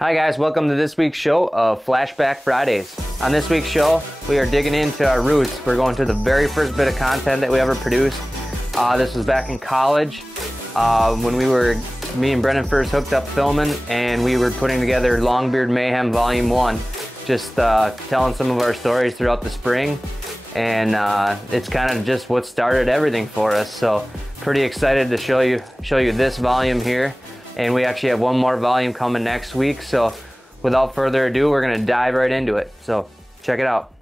Hi guys, welcome to this week's show of Flashback Fridays. On this week's show, we are digging into our roots. We're going to the very first bit of content that we ever produced. This was back in college when me and Brennen first hooked up filming, and we were putting together Longbeard Mayhem Volume 1. Just telling some of our stories throughout the spring, and it's kind of just what started everything for us. So pretty excited to show you this volume here. And we actually have one more volume coming next week. So without further ado, we're gonna dive right into it. So check it out.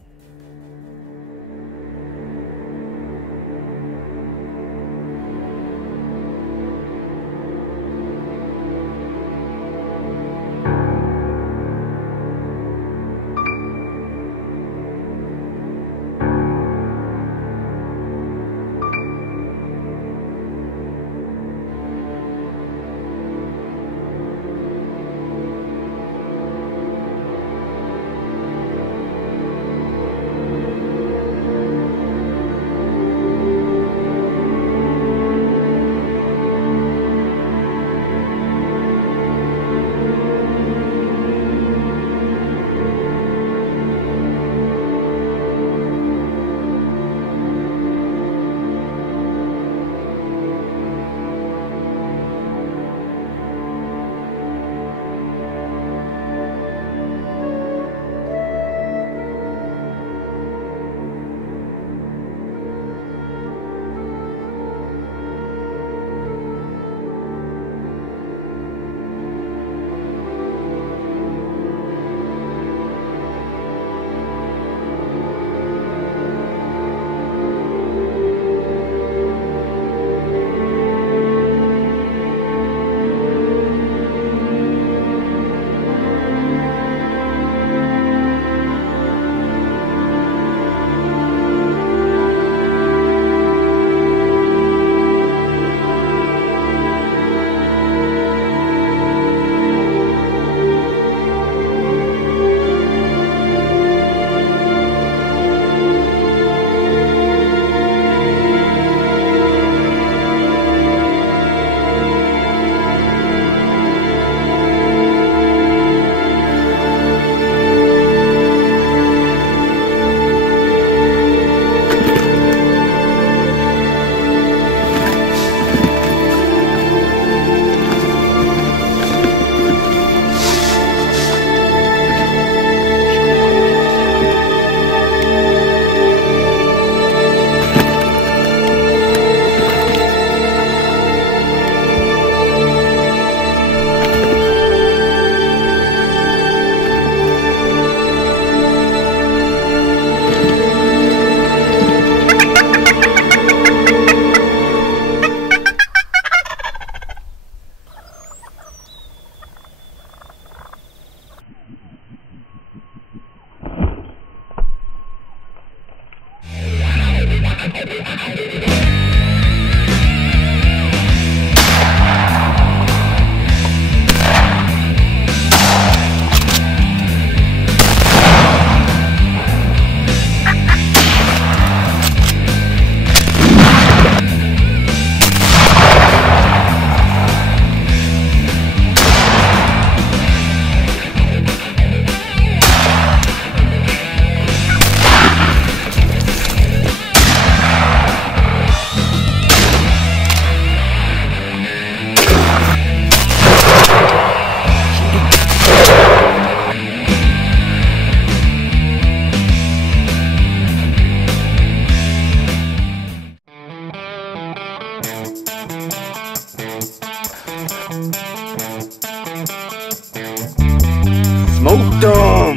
Smoked them!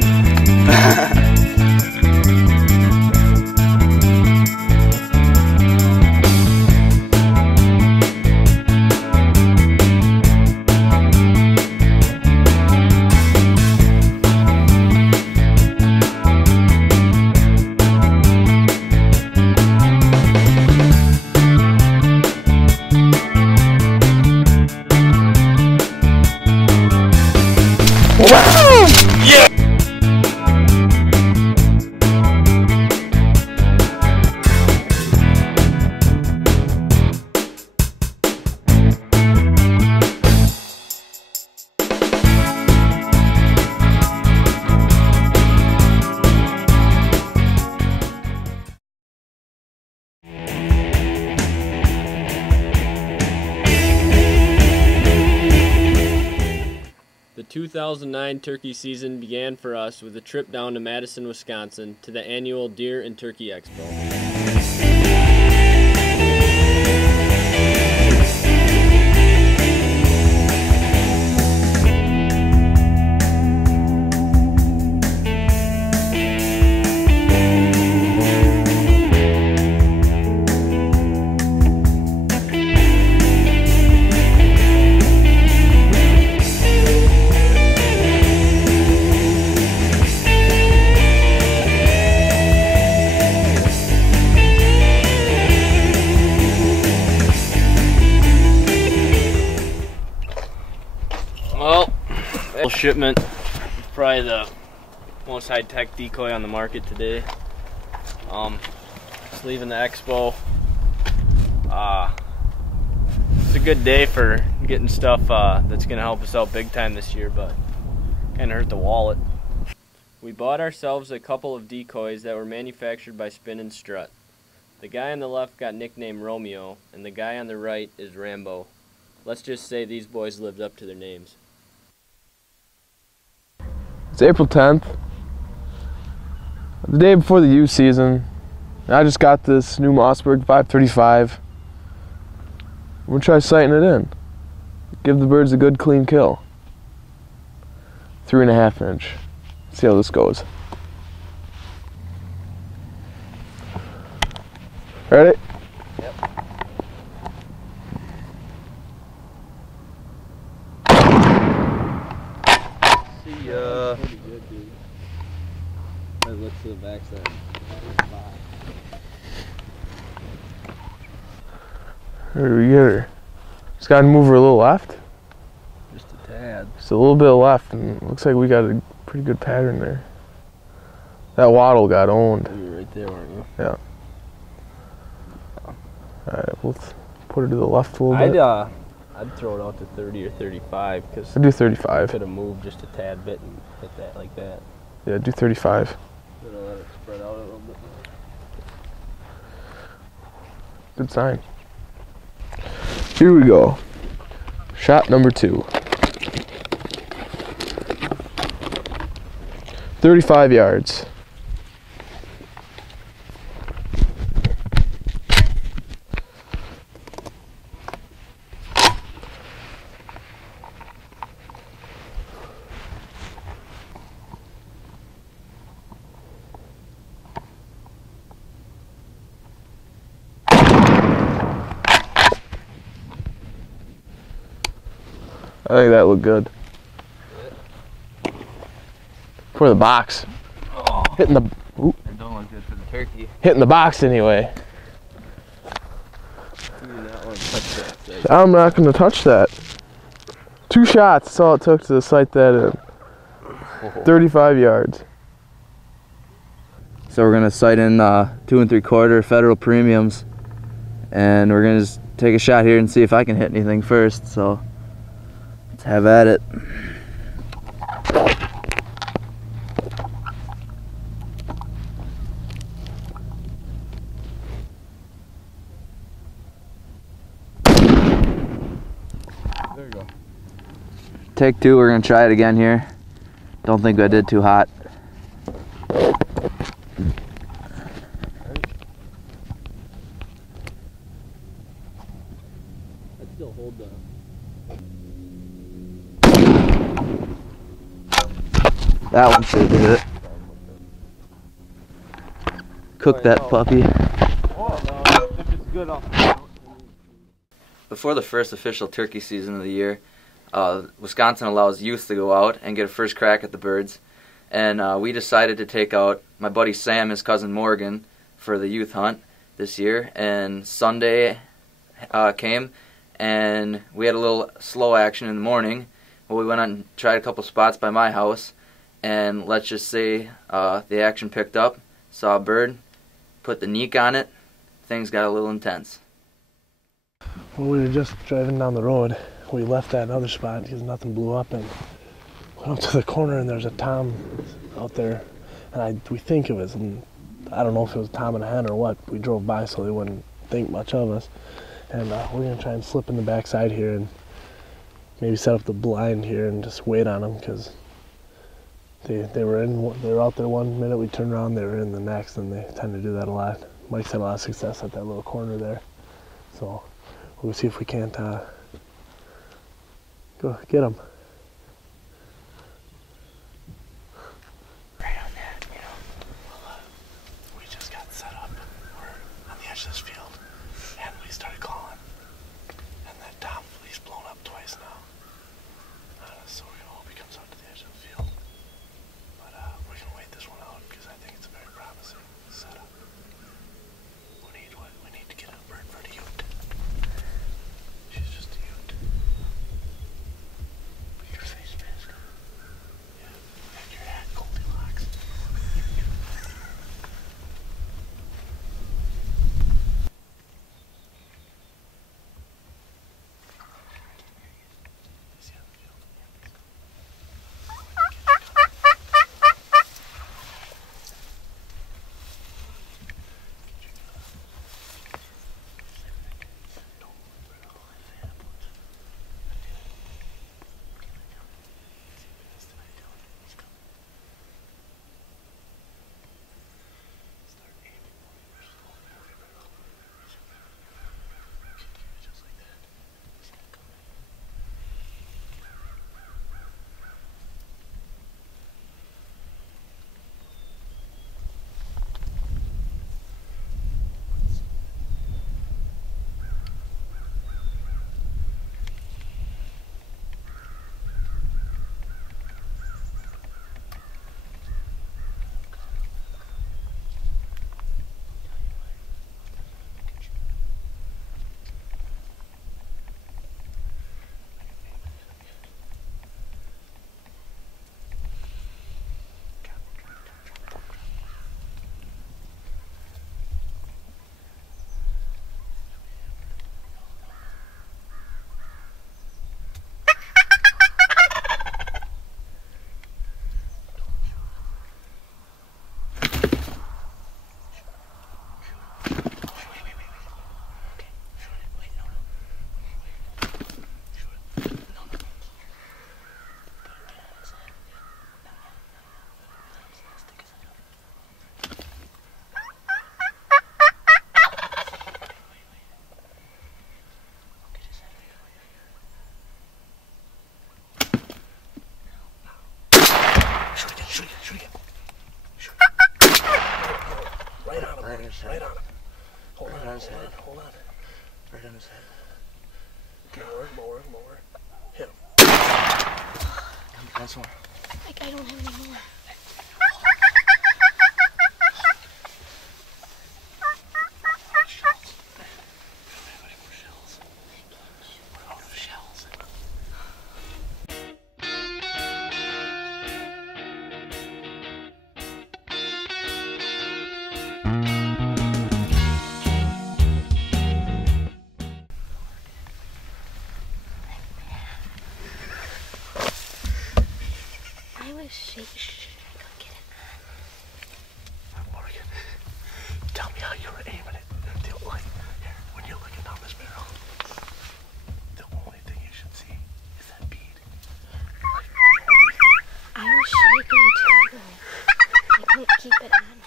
Wow! Yeah! The 2009 turkey season began for us with a trip down to Madison, Wisconsin to the annual Deer and Turkey Expo. Well, that shipment is probably the most high-tech decoy on the market today. Just leaving the expo. It's a good day for getting stuff that's gonna help us out big time this year, but kinda hurt the wallet. We bought ourselves a couple of decoys that were manufactured by Spin and Strut. The guy on the left got nicknamed Romeo, and the guy on the right is Rambo. Let's just say these boys lived up to their names. It's April 10th, the day before the youth season. I just got this new Mossberg 535. I'm gonna try sighting it in. Give the birds a good clean kill. 3.5 inch. See how this goes. Ready? Yep. See ya. Pretty good, dude. Let's to the backside. Where do we get her? Just gotta move her a little left. Just a tad. Just a little bit left, and it looks like we got a pretty good pattern there. That waddle got owned. You were right there, weren't you? Yeah. Alright, we'll put her to the left a little bit. I'd throw it out to 30 or 35 because I'd do 35. Could have moved just a tad bit and hit that like that. Yeah, do 35. Then I'll let it spread out a little bit more. Good sign. Here we go. Shot number 2. 35 yards. I think that looked good. For the box. Oh. Hitting the. Ooh. It don't look good for the turkey. Hitting the box anyway. Do not want to touch that. So I'm not going to touch that. 2 shots. That's all it took to sight that in. 35 yards. So we're gonna sight in 2 3/4 Federal Premiums, and we're gonna just take a shot here and see if I can hit anything first. So let's have at it. there you go. Take 2, we're gonna try it again here. Don't think I did too hot. I'd still hold the. That one should do it. Cook that puppy. Before the first official turkey season of the year, Wisconsin allows youth to go out and get a first crack at the birds. And we decided to take out my buddy Sam, his cousin Morgan, for the youth hunt this year. And Sunday came, and we had a little slow action in the morning. Well, we went out and tried a couple spots by my house, and let's just say the action picked up. Saw a bird, put the neek on it, things got a little intense. When we were just driving down the road, we left that other spot because nothing blew up, and went up to the corner, and there's a tom out there, and we think it was, and I don't know if it was a tom and a hen or what. We drove by so they wouldn't think much of us, and we're gonna try and slip in the backside here and maybe set up the blind here and just wait on them, because they were out there one minute, we turned around, they were in the next, and they tend to do that a lot. Mike's had a lot of success at that little corner there, so we'll see if we can't go get them. Right on that, you know. Well, we just got set up. We're on the edge of this field, and we started calling, and that top leaf's blown up twice now. So we're gonna hope he comes out to the edge of the field. But we're gonna wait this one out because I think it's a very promising setup. We need what? We need to get a bird for the ute. She's just a ute. Put your face mask on. Yeah, and your hat, Goldilocks. Right on him. Hold on his head. Hold on. Right on his head. Okay, more. Hit him. That's one. Like, I don't have any more. Shake. Go get it. Morgan, tell me how you were aiming it. Like, here, when you're looking down this barrel, the only thing you should see is that bead. I was shaking too, though. I couldn't keep it on him.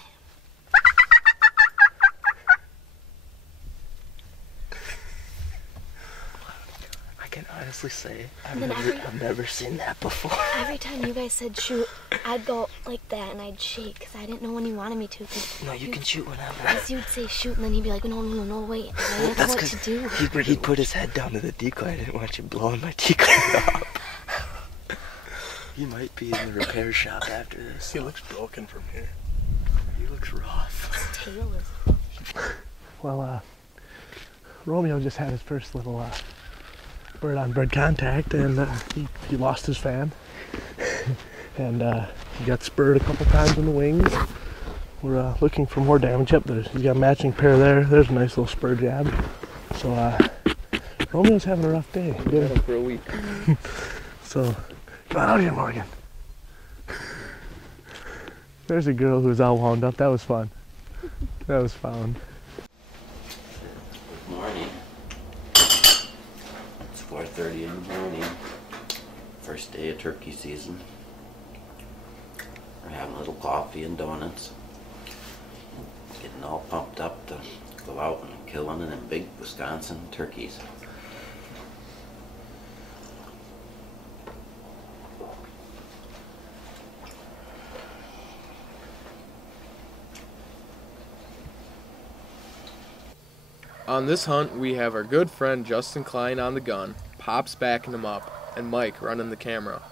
I can honestly say I've never seen that before. Every time you guys said shoot, I'd go like that and I'd shake because I didn't know when you wanted me to. No, you can shoot whenever. Because you'd say shoot and then he'd be like, no, wait. I didn't know what to do. He'd put his head down to the decoy. I didn't want you blowing my decoy up. He might be in the repair shop after this. He looks broken from here. He looks rough. His tail is... Well, Romeo just had his first little bird-on-bird contact, and he lost his fan. And he got spurred a couple times in the wings. We're looking for more damage. Yep, he's got a matching pair there. There's a nice little spur jab. So Romeo's having a rough day. I've had him for a week. So, come on out here, Morgan. There's a girl who's all wound up. That was fun. That was fun. Good morning. It's 4:30 in the morning. First day of turkey season. We're having a little coffee and donuts. Getting all pumped up to go out and kill one of them big Wisconsin turkeys. On this hunt, we have our good friend Justin Klein on the gun, Pop's backing him up, and Mike running the camera.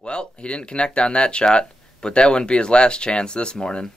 Well, he didn't connect on that shot, but that wouldn't be his last chance this morning.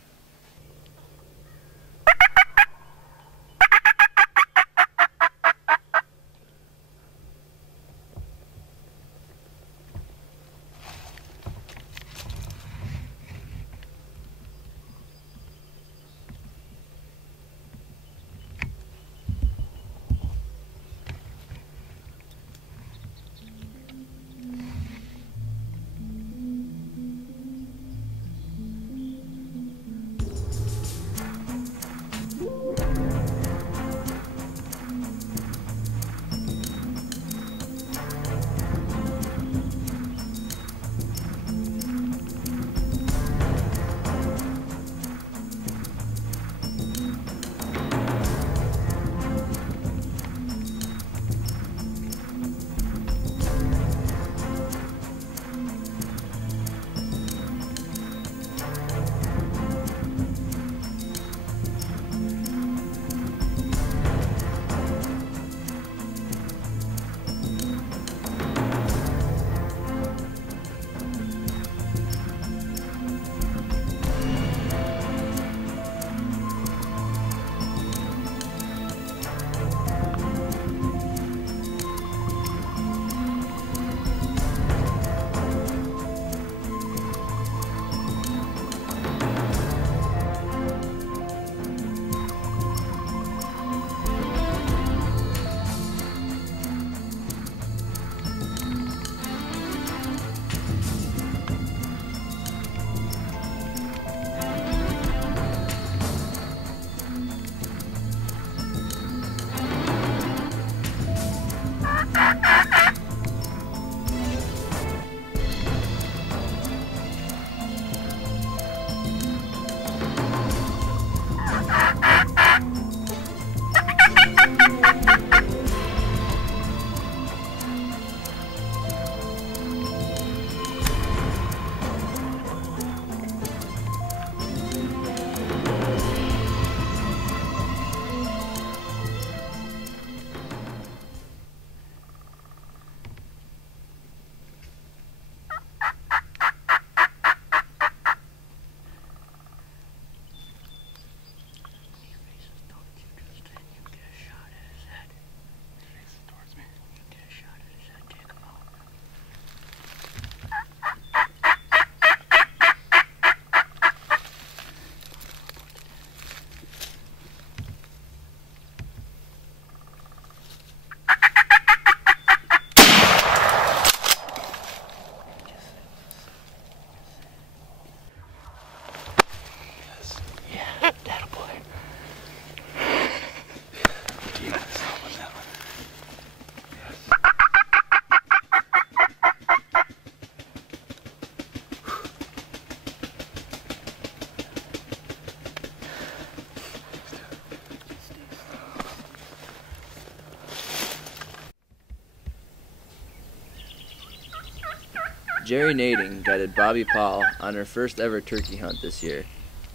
Jerry Nading guided Bobby Paul on her first ever turkey hunt this year.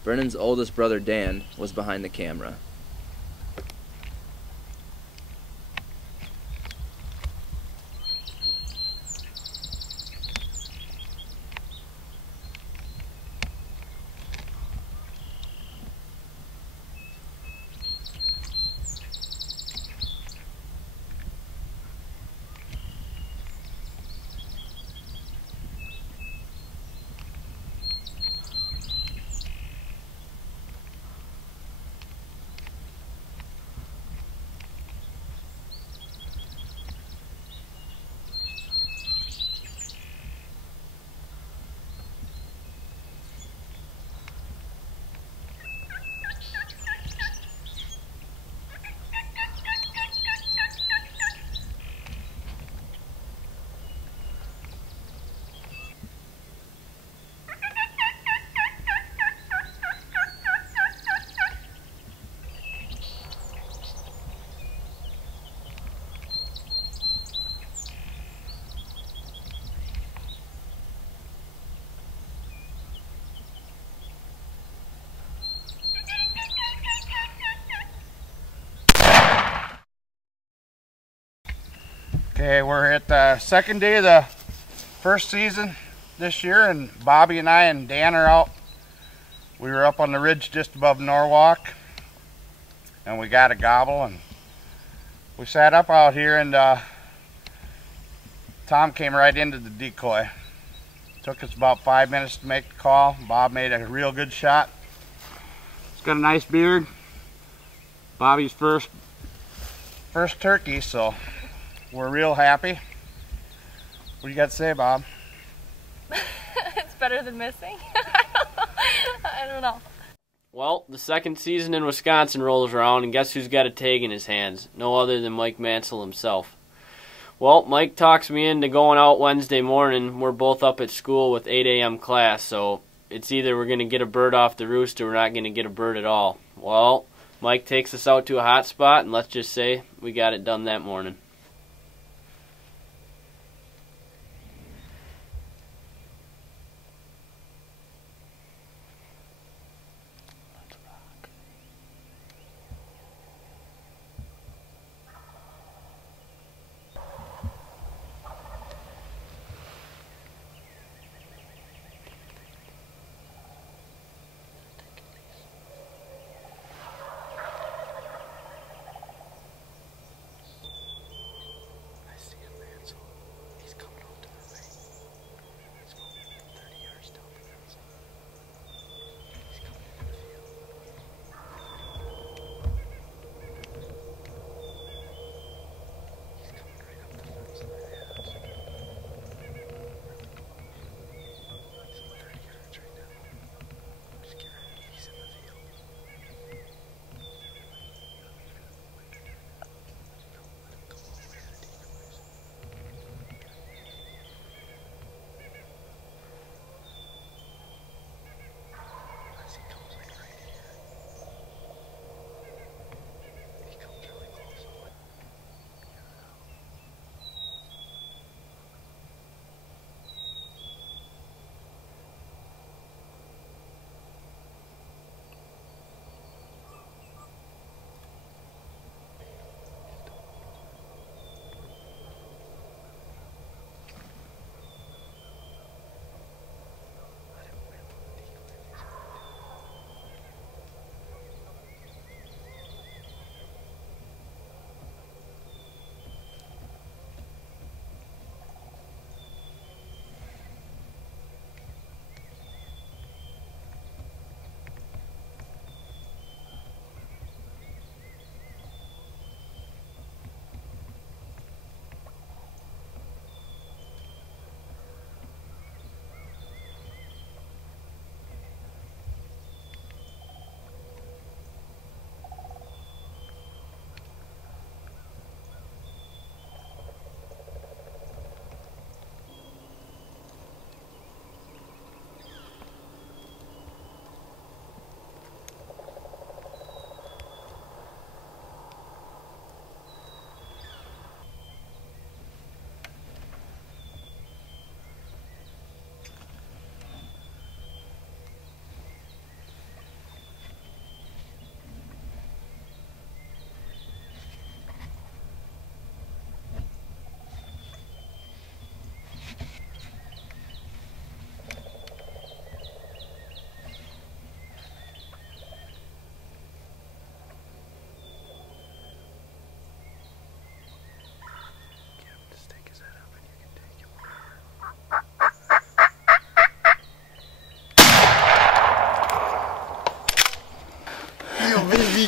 Brennen's oldest brother Dan was behind the camera. Okay, we're at the second day of the first season this year, and Bobby and I and Dan are out. We were up on the ridge just above Norwalk, and we got a gobble, and we sat up out here, and Tom came right into the decoy. Took us about 5 minutes to make the call. Bob made a real good shot. It's got a nice beard. Bobby's first turkey, so we're real happy. What do you got to say, Bob? It's better than missing. I don't know. Well, the second season in Wisconsin rolls around, and guess who's got a tag in his hands? No other than Mike Mansell himself. Well, Mike talks me into going out Wednesday morning. We're both up at school with 8 a.m. class, so it's either we're going to get a bird off the roost or we're not going to get a bird at all. Well, Mike takes us out to a hot spot, and let's just say we got it done that morning.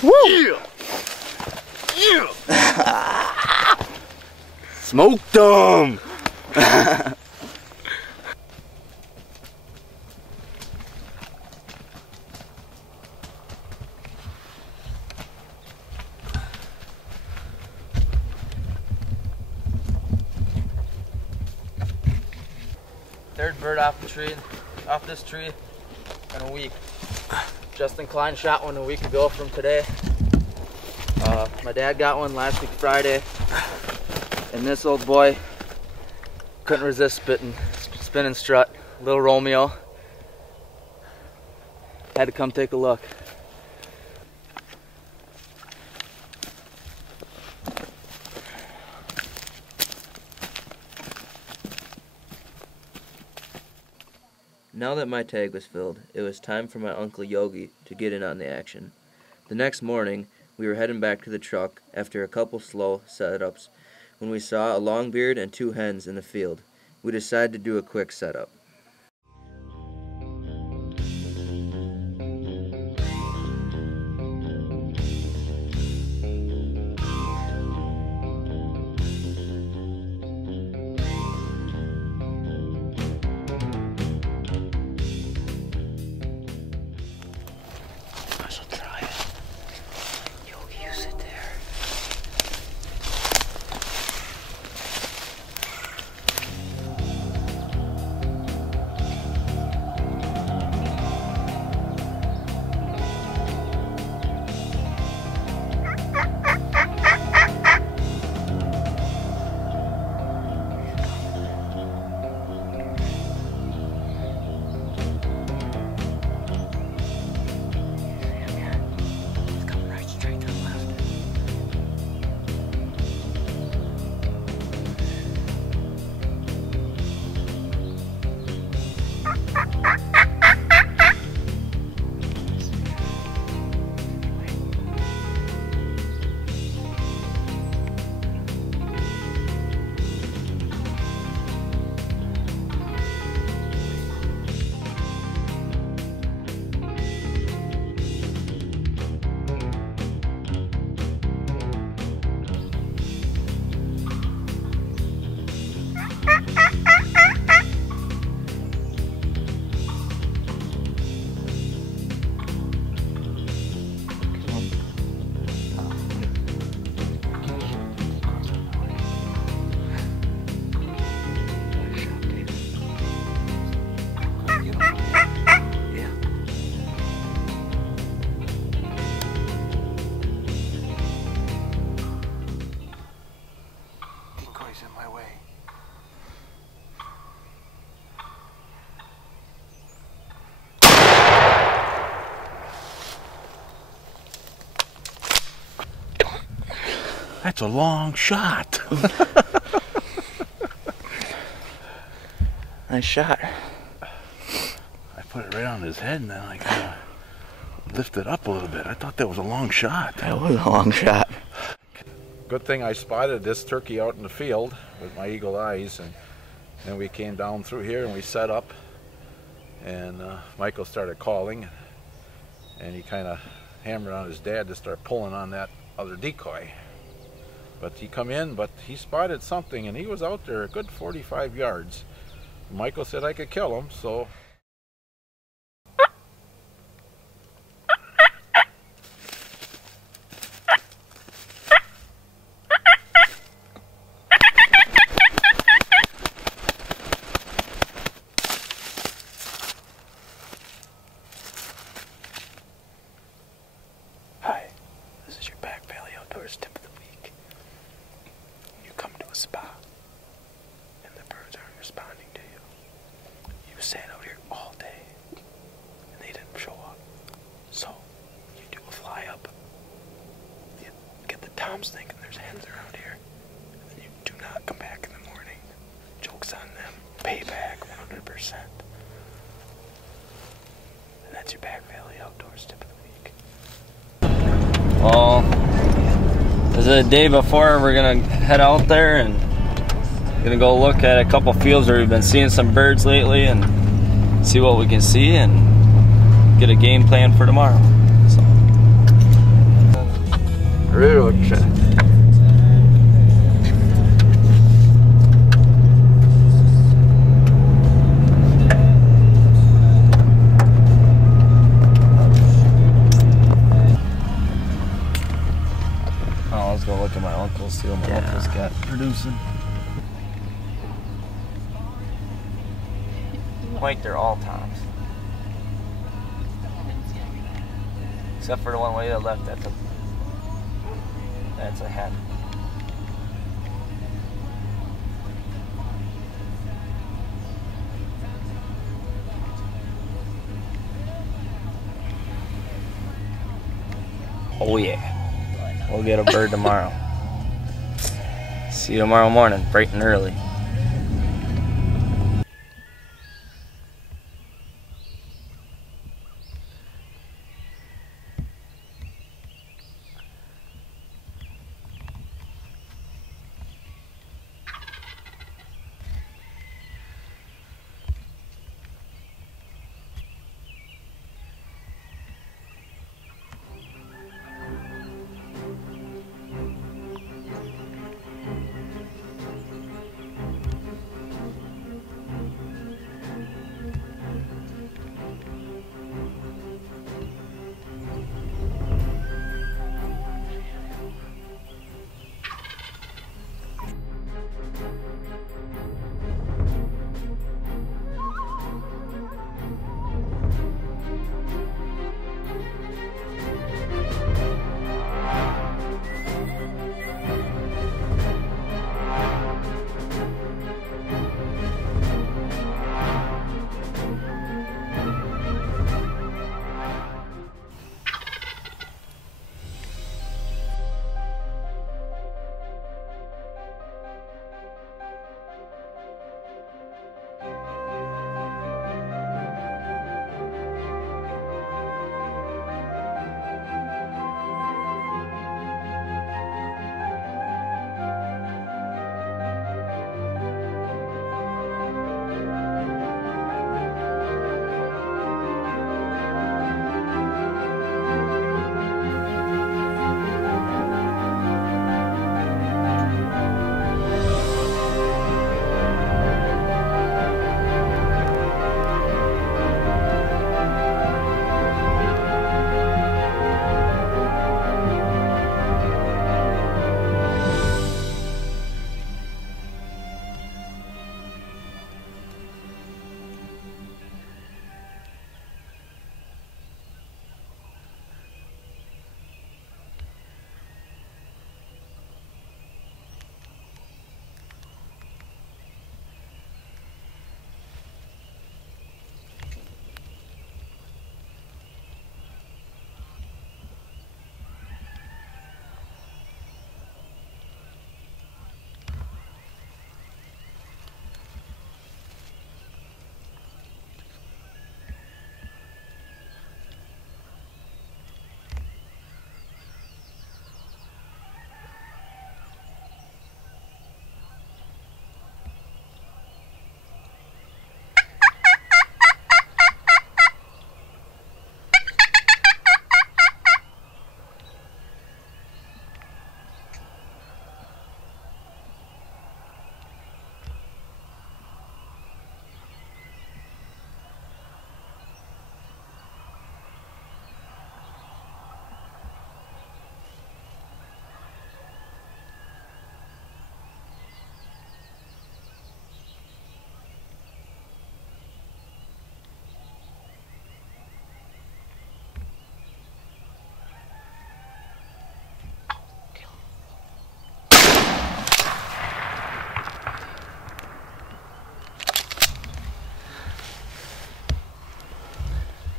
Woo! Smoked them! Third bird off the tree, off this tree in a week. Justin Klein shot one a week ago from today. My dad got one last week Friday, and this old boy couldn't resist spinning strut. Little Romeo. Had to come take a look. Now that my tag was filled, it was time for my Uncle Yogi to get in on the action. The next morning, we were heading back to the truck after a couple slow setups when we saw a longbeard and 2 hens in the field. We decided to do a quick setup. That's a long shot. Nice shot. I put it right on his head and then I kind of lifted up a little bit. I thought that was a long shot. That was a long shot. Good thing I spotted this turkey out in the field with my eagle eyes, and then we came down through here and we set up, and Michael started calling, and he kind of hammered on his dad to start pulling on that other decoy. But he come in, but he spotted something, and he was out there a good 45 yards. Michael said I could kill him, so Hi, this is your Back Valley Outdoors tip of the week. You come to a spot and the birds aren't responding to you. You sat out here all day and they didn't show up. So you do a fly up. You get the toms thinking there's hens around here. And you do not come back in the morning. Joke's on them. Payback 100%. And that's your Back Valley Outdoors tip of the week. Well, this is the day before we're gonna head out there and gonna go look at a couple fields where we've been seeing some birds lately and see what we can see and get a game plan for tomorrow. So. Oh, let's go look at my uncle, see what my uncle's got producing. Mike, they're all tops. Except for the one way to the left, that's a hen. Oh yeah. We'll get a bird tomorrow. See you tomorrow morning, bright and early.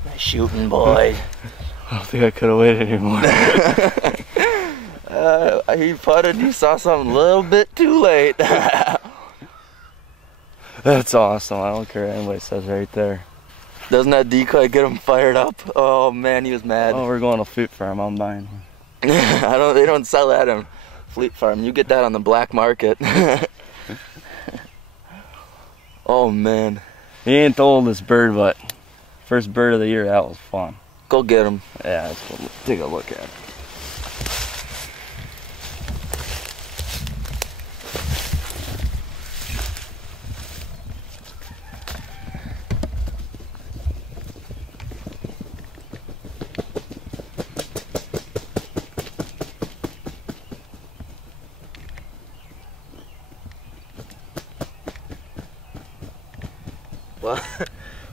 Nice shooting, boy. I don't think I could have waited anymore. He putted, you saw something a little bit too late. That's awesome. I don't care what anybody says right there. Doesn't that decoy get him fired up? Oh man, he was mad. Oh, we're going to Fleet Farm. I'm buying one. They don't sell that in Fleet Farm. You get that on the black market. Oh man. He ain't the oldest bird, but first bird of the year, that was fun. Go get him. Yeah, let's go take a look at it.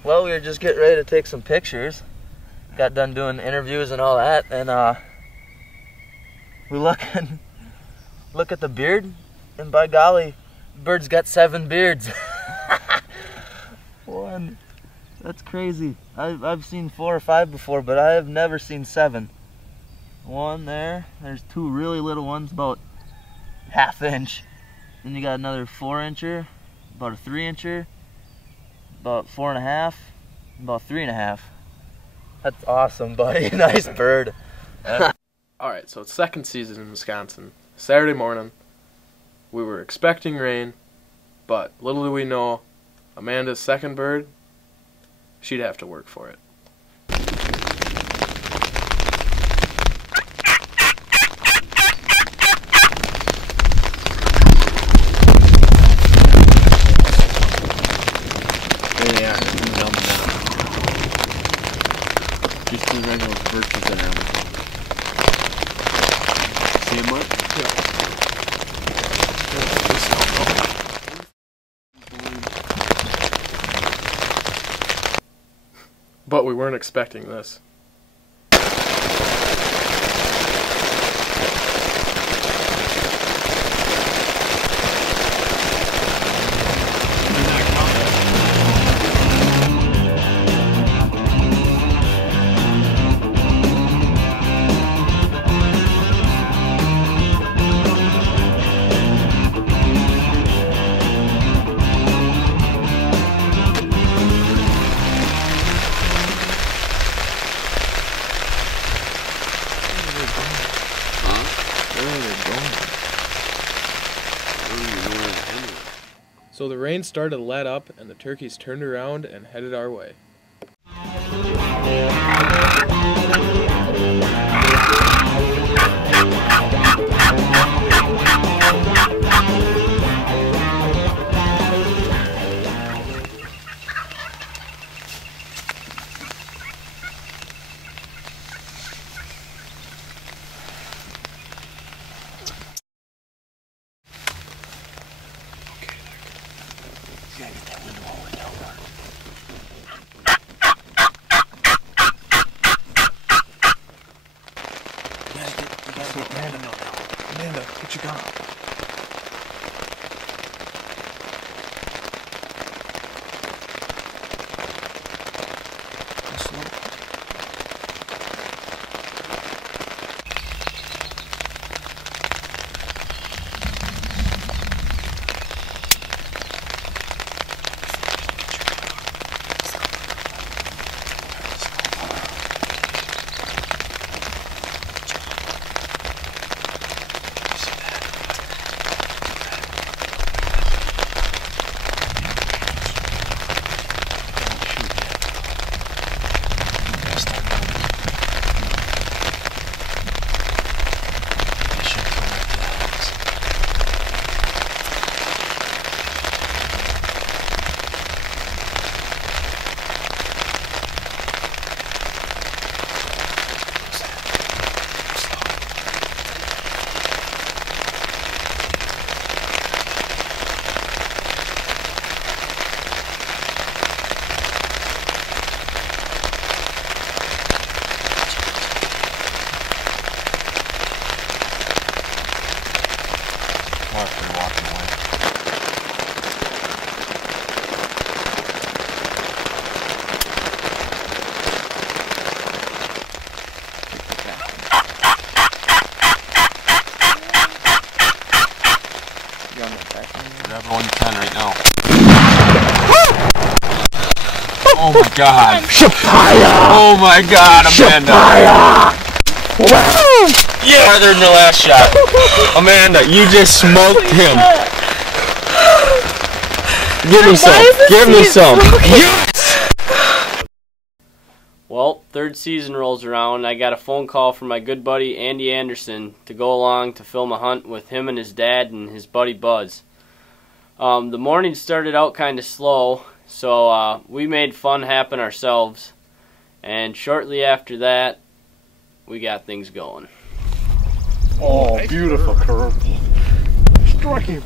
Well, we were just getting ready to take some pictures. Got done doing interviews and all that, and we look at the beard, and by golly, the bird's got 7 beards. One. That's crazy. I've seen 4 or 5 before, but I have never seen 7. One there. There's 2 really little ones, about 1/2 inch. Then you got another 4-incher, about a 3-incher, about 4.5, about 3.5. That's awesome, buddy. Nice bird. Alright, so it's second season in Wisconsin. Saturday morning. We were expecting rain, but little do we know, Amanda's second bird, she'd have to work for it. There they are. Just the regular birds there. See him, Mike? Yeah. But we weren't expecting this. So the rain started to let up, and the turkeys turned around and headed our way. Amanda, what you got? Everyone you can right now. Oh my god. Shapaya! Oh my god, Amanda. Yeah, they're in the last shot. Amanda, you just smoked him. Give me some. Give me some. Yes! Well, third season rolls around. I got a phone call from my good buddy Andy Anderson to go along to film a hunt with him and his dad and his buddy Buzz. The morning started out kind of slow, so we made fun happen ourselves. And shortly after that, we got things going. Oh, beautiful curve. Striking.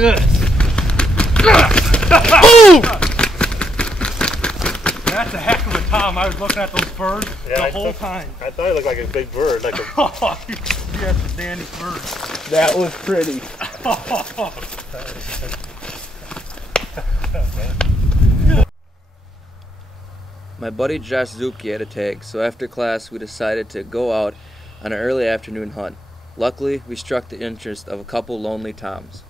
this. Boom! That's a heck of a tom. I was looking at those birds the whole time. I thought it looked like a big bird. Like a... Oh, yes, a dandy bird. That was pretty. My buddy Josh Zuki had a tag, so after class we decided to go out on an early afternoon hunt. Luckily, we struck the interest of a couple lonely toms.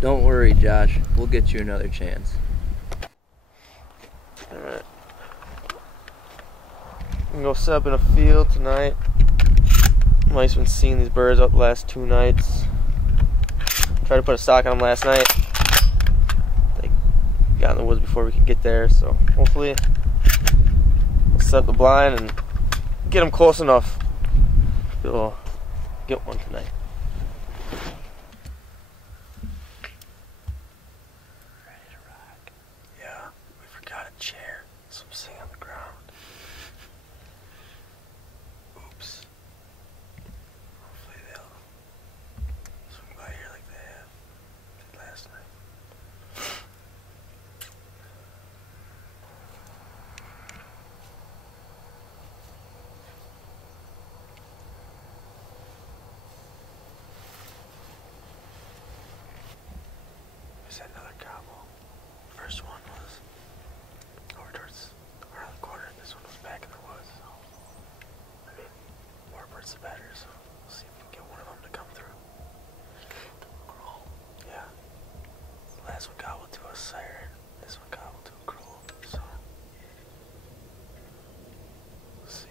Don't worry, Josh. We'll get you another chance. Alright. I'm gonna go set up in a field tonight. Mike's been seeing these birds up the last 2 nights. Tried to put a stock on them last night. They got in the woods before we could get there, so hopefully we'll set the blind and get them close enough. We'll get one tonight. Is that another gobble? First one was over towards the early quarter, and this one was back in the woods. So, I mean, more birds the better, so we'll see if we can get one of them to come through. Yeah. The last one gobbled to a siren, this one gobbled to a crow, so we'll see.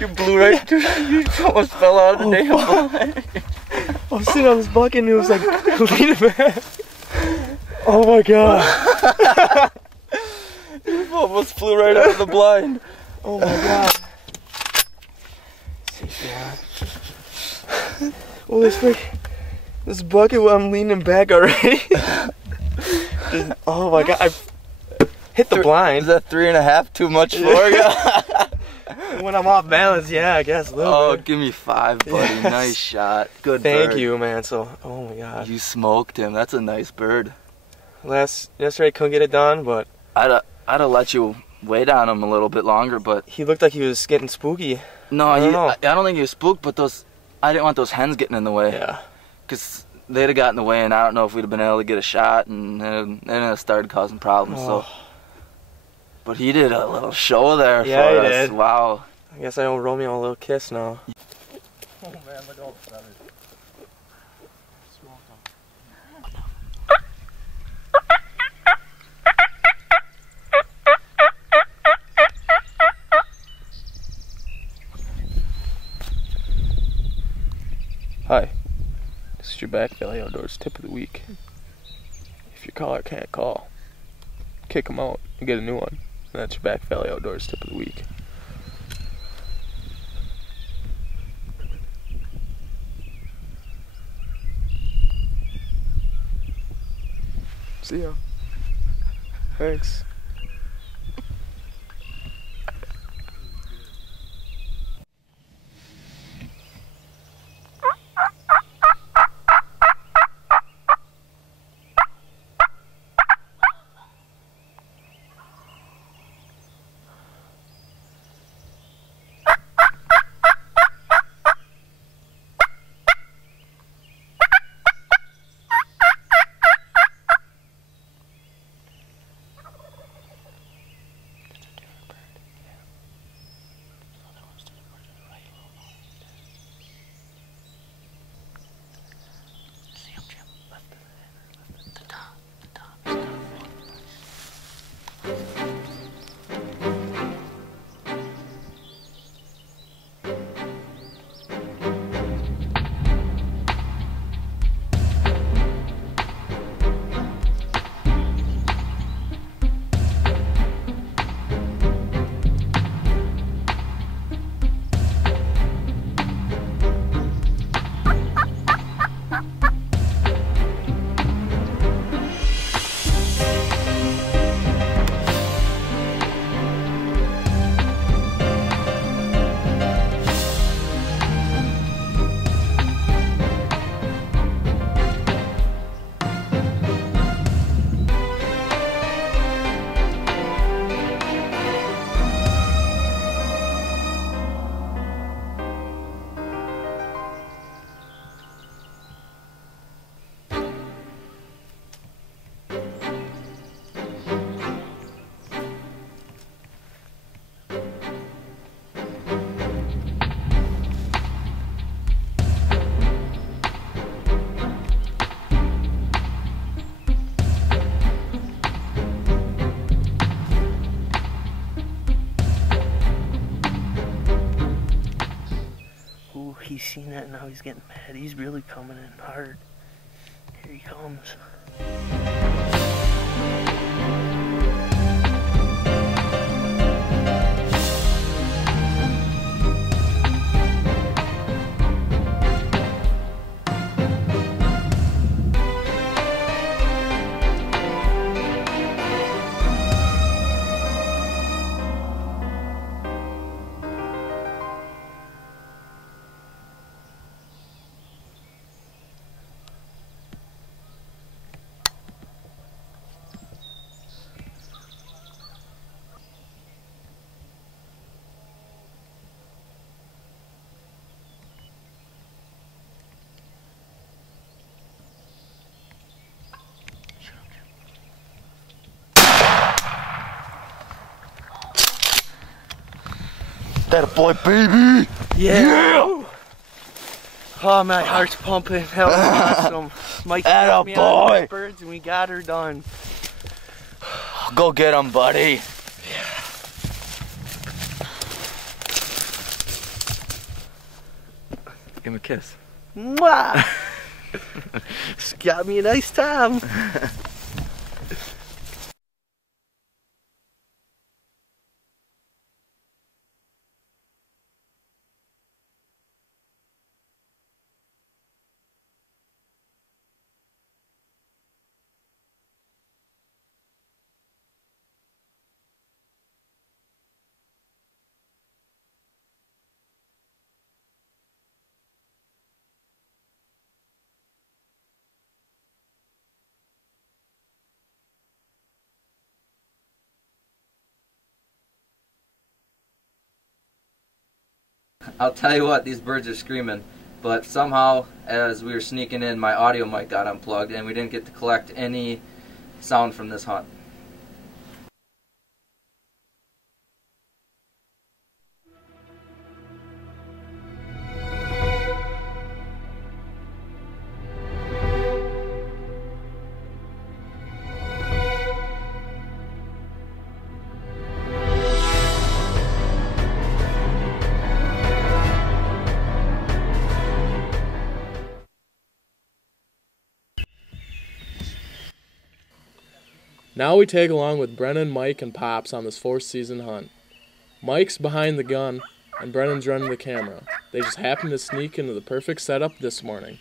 You blew right through. You almost fell out of the damn blind. I was sitting on this bucket and it was like leaning back. Oh my god. You almost flew right out of the blind. Oh my god. Well, this bucket, I'm leaning back already. Oh my god, I hit the blind. Is that 3.5 too much for you? When I'm off balance, yeah, I guess a little bit. Give me 5, buddy. Yes. Nice shot. Good Thank bird. you, man. So, oh my god. You smoked him. That's a nice bird. Yesterday I couldn't get it done, but I'd have let you wait on him a little bit longer, but he looked like he was getting spooky. No, I don't think he was spooked, but I didn't want those hens getting in the way. Yeah. Because they'd have gotten in the way, and I don't know if we'd have been able to get a shot, and then it started causing problems. So, but he did a little show there for us. Did. Wow. I guess I owe Romeo a little kiss now. Oh man, look at all the feathers. Hi, this is your Back Valley Outdoors tip of the week. If your caller can't call, kick him out and get a new one. And that's your Back Valley Outdoors tip of the week. See ya. Thanks. He's seen that and now he's getting mad. He's really coming in hard. Here he comes. That a boy, baby! Yeah! Oh, my heart's pumping. That was awesome. Mike Atta me on boy. the birds and we got her done. Go get him, buddy. Give him a kiss. Mwah! It's got me a nice time. I'll tell you what, these birds are screaming, but somehow as we were sneaking in, my audio mic got unplugged and we didn't get to collect any sound from this hunt. Now we tag along with Brennan, Mike, and Pops on this 4th season hunt. Mike's behind the gun, and Brennan's running the camera. They just happened to sneak into the perfect setup this morning.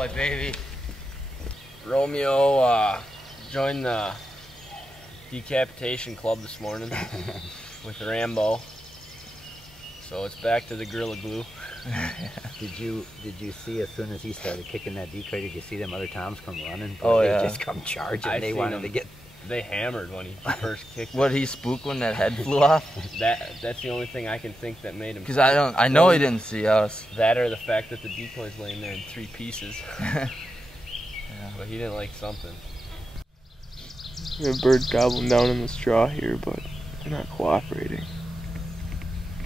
boy, baby. Romeo joined the decapitation club this morning with Rambo. So it's back to the Gorilla Glue. Did you see as soon as he started kicking that decoy, did you see them other toms come running? Oh, they yeah. just come charging. They wanted to get... They hammered when he first kicked. What, he spooked when that head flew off? That's the only thing I can think that made him. Because I know he didn't see us. That or the fact that the decoy's laying there in 3 pieces. Yeah. But he didn't like something. We have birds gobbling down in the straw here, but they're not cooperating.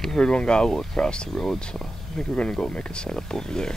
We heard one gobble across the road, so I think we're gonna go make a setup over there.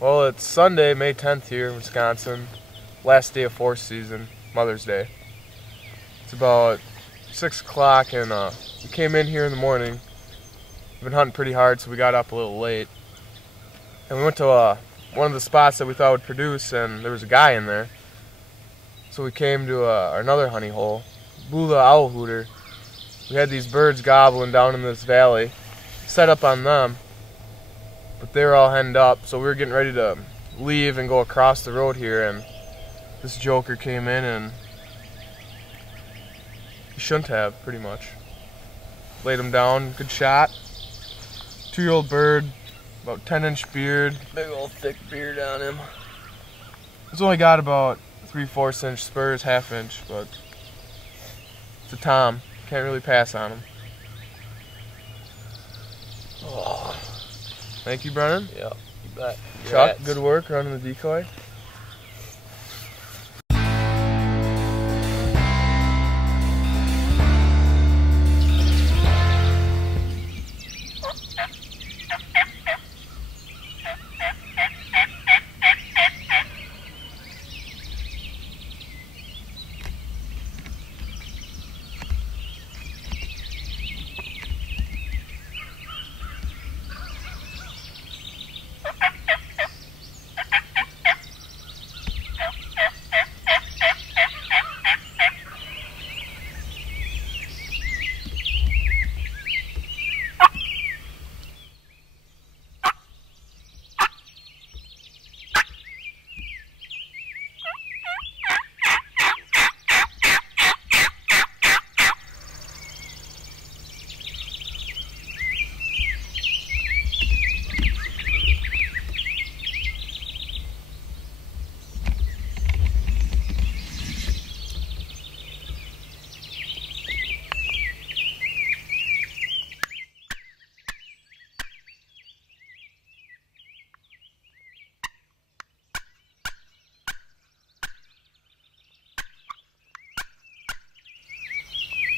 Well, it's Sunday, May 10th here in Wisconsin. Last day of force season, Mother's Day. It's about 6 o'clock and we came in here in the morning. We've been hunting pretty hard, so we got up a little late. And we went to one of the spots that we thought would produce, and there was a guy in there. So we came to another honey hole, Bula Owl Hooter. We had these birds gobbling down in this valley, set up on them. But they were all henned up, so we were getting ready to leave and go across the road here, and this joker came in and he shouldn't have, pretty much. Laid him down, good shot. 2-year-old bird, about 10-inch beard. Big old thick beard on him. He's only got about 3/4 inch spurs, 1/2 inch, but it's a tom. Can't really pass on him. Oh. Thank you, Brennan. Yeah, you bet. Chuck, good work running the decoy.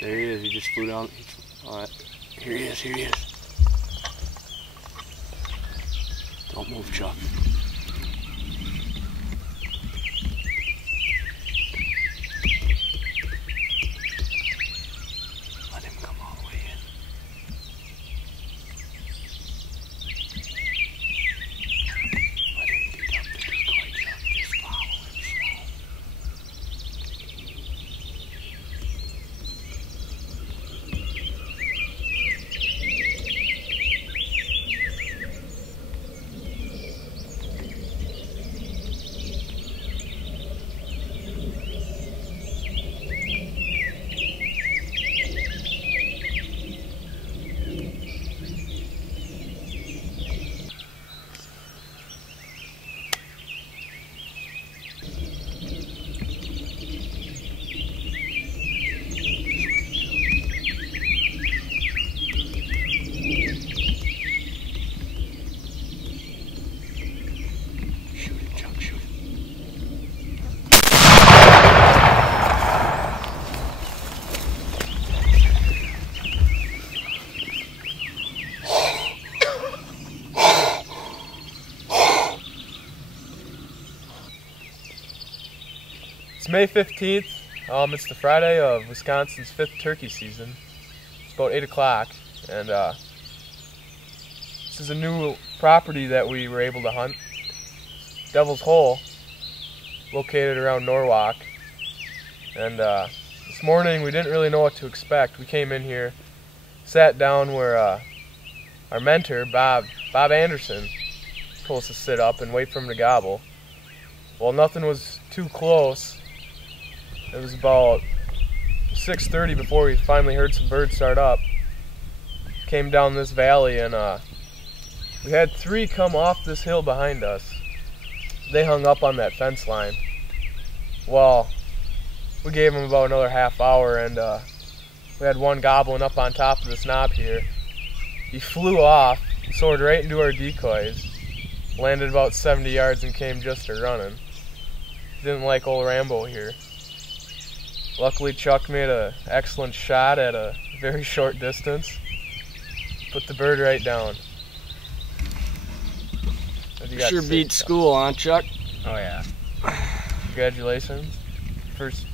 There he is. He just flew down. All right. Here he is. Here he is. Don't move, Chuck. Let him come all the way in. Let him beat up the decoy, Chuck. Just follow him slow. It's May 15th. It's the Friday of Wisconsin's 5th turkey season. It's about 8 o'clock, and this is a new property that we were able to hunt. Devil's Hole, located around Norwalk. And this morning we didn't really know what to expect. We came in here, sat down where our mentor, Bob Anderson, told us to sit up and wait for him to gobble. Well, nothing was too close. It was about 6:30 before we finally heard some birds start up. Came down this valley, and we had 3 come off this hill behind us. They hung up on that fence line. Well, we gave them about another half hour, and we had one gobbling up on top of this knob here. He flew off, soared right into our decoys, landed about 70 yards and came just a running. Didn't like old Rambo here. Luckily, Chuck made an excellent shot at a very short distance. Put the bird right down. Sure beats school, huh, Chuck? Oh yeah. Congratulations. First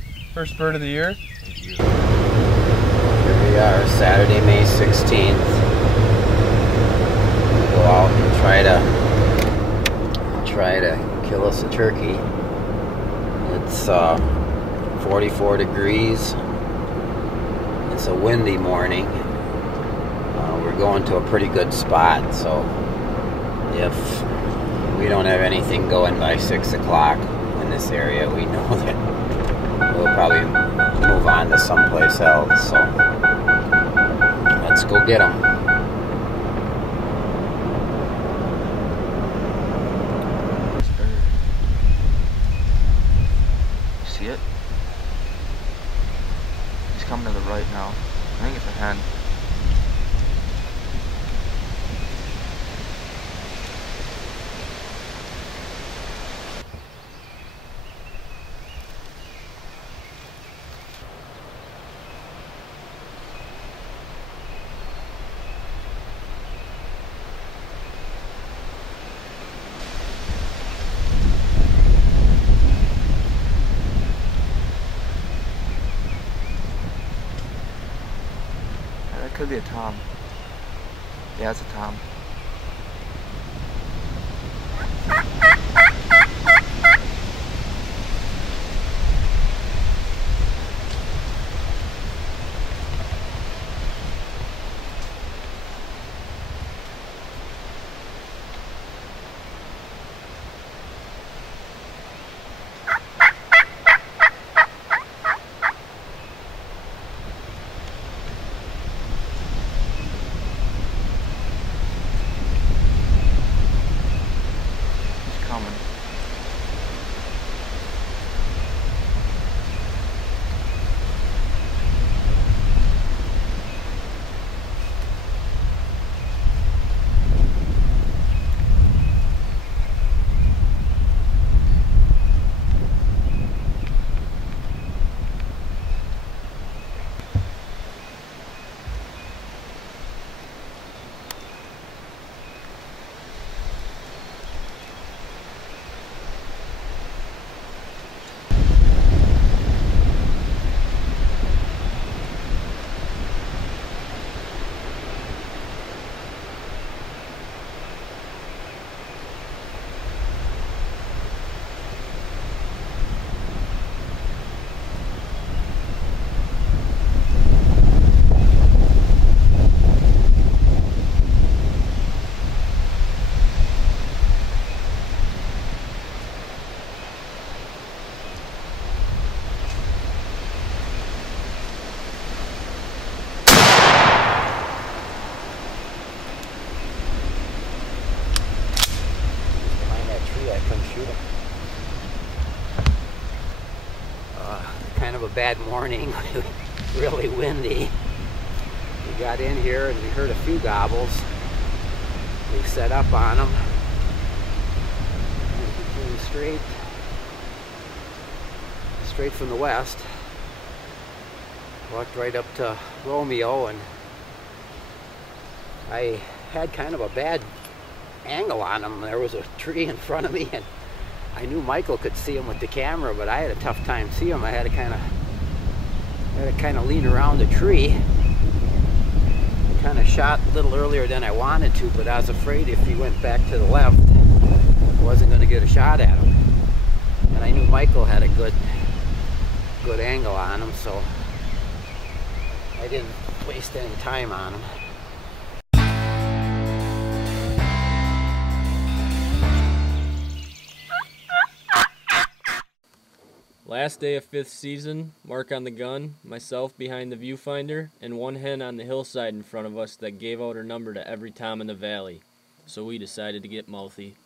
bird of the year. Here we are, Saturday, May 16th. We go out and try to kill us a turkey. It's 44 degrees. It's a windy morning. We're going to a pretty good spot, so if we don't have anything going by 6 o'clock in this area, we know that we'll probably move on to someplace else. So let's go get them. See it? He's coming to the right now. I think it's a hen. Could be a tom. Yeah, it's a tom. bad morning, really windy. We got in here and we heard a few gobbles. We set up on them. And we came straight from the west. Walked right up to Romeo, and I had kind of a bad angle on him. There was a tree in front of me, and I knew Michael could see him with the camera, but I had a tough time seeing him. I had to kind of lean around the tree. I kind of shot a little earlier than I wanted to, but I was afraid if he went back to the left, I wasn't going to get a shot at him. And I knew Michael had a good angle on him, so I didn't waste any time on him. Last day of 5th season, Mark on the gun, myself behind the viewfinder, and one hen on the hillside in front of us that gave out her number to every tom in the valley. So we decided to get mouthy.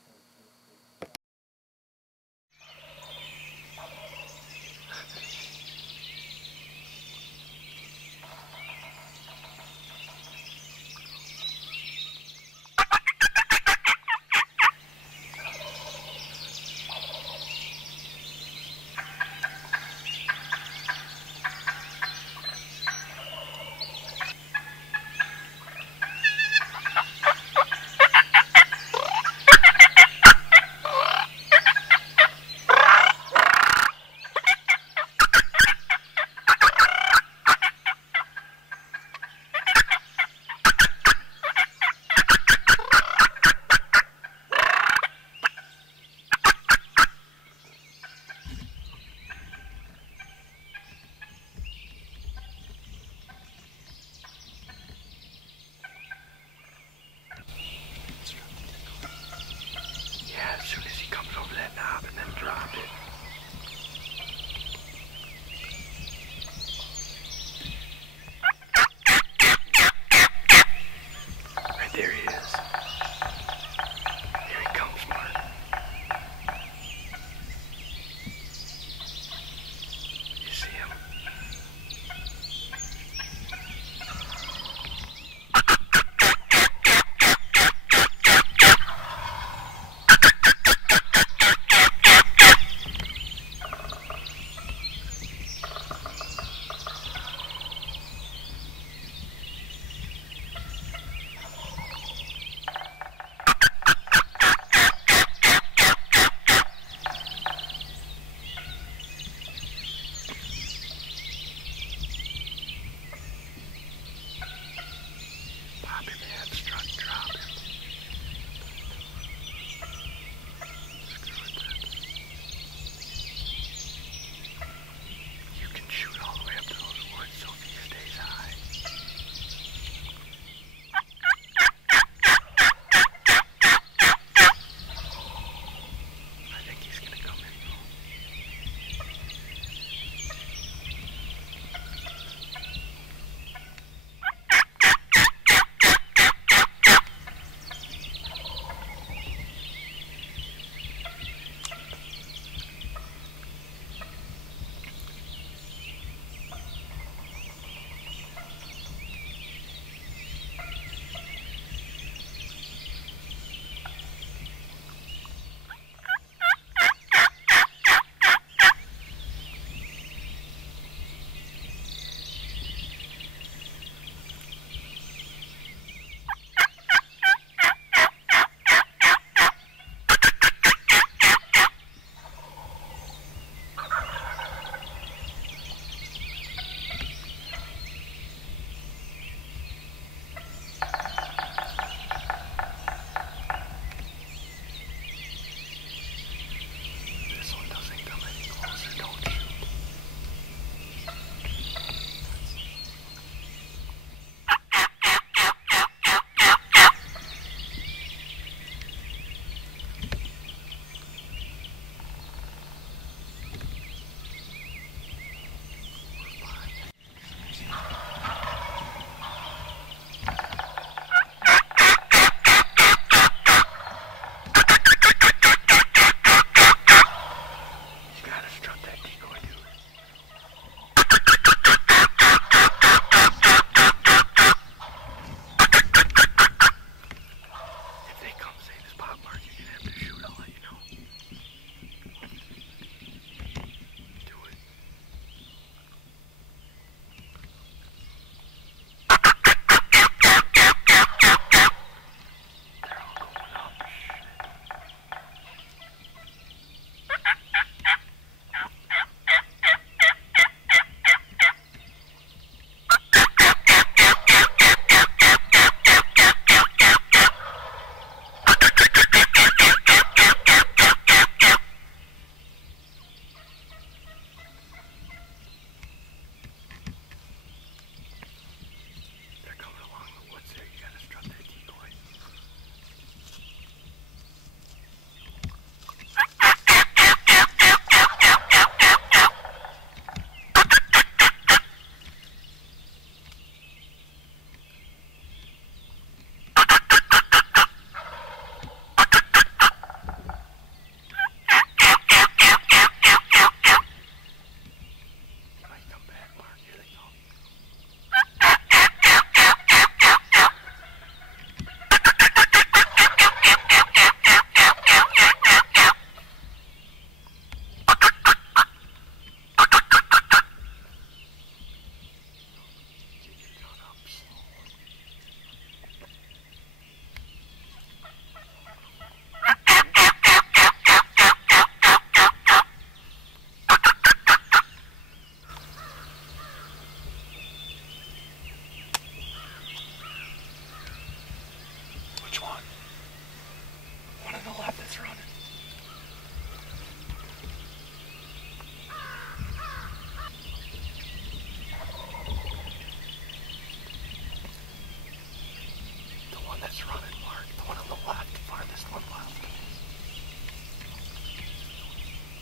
that's running, Mark. The one on the left, farthest one left.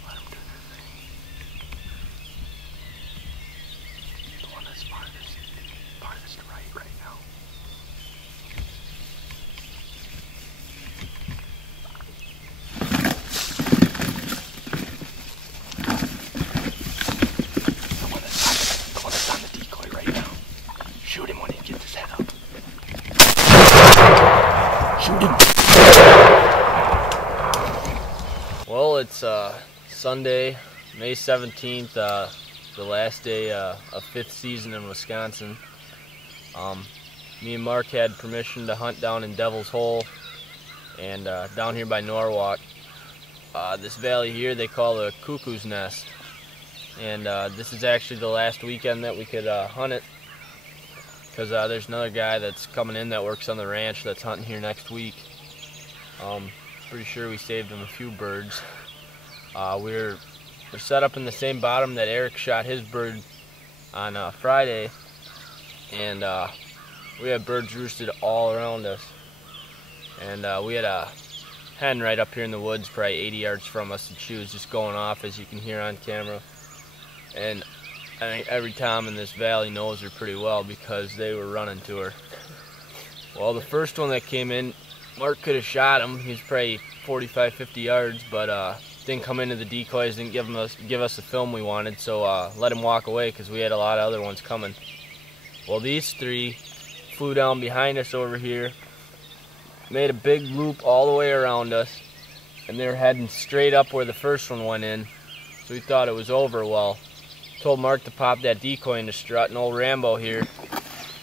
Let him do their thing. The one that's farthest right now. The one that's on the decoy right now. Shoot him when he gets his head up. Shoot him. Well, it's Sunday, May 17th, the last day of 5th season in Wisconsin. Me and Mark had permission to hunt down in Devil's Hole and down here by Norwalk. This valley here they call the Cuckoo's Nest. And this is actually the last weekend that we could hunt it, because there's another guy that's coming in that works on the ranch that's hunting here next week. Pretty sure we saved him a few birds. We're set up in the same bottom that Eric shot his bird on Friday, and we had birds roosted all around us. And we had a hen right up here in the woods, probably 80 yards from us, and she was just going off, as you can hear on camera. And I think every Tom in this valley knows her pretty well because they were running to her. Well, the first one that came in, Mark could have shot him. He was probably 45, 50 yards, but didn't come into the decoys, didn't give us the film we wanted, so let him walk away because we had a lot of other ones coming. Well, these three flew down behind us over here, made a big loop all the way around us, and they're heading straight up where the first one went in, so we thought it was over. Well, told Mark to pop that decoy in the strut, and old Rambo here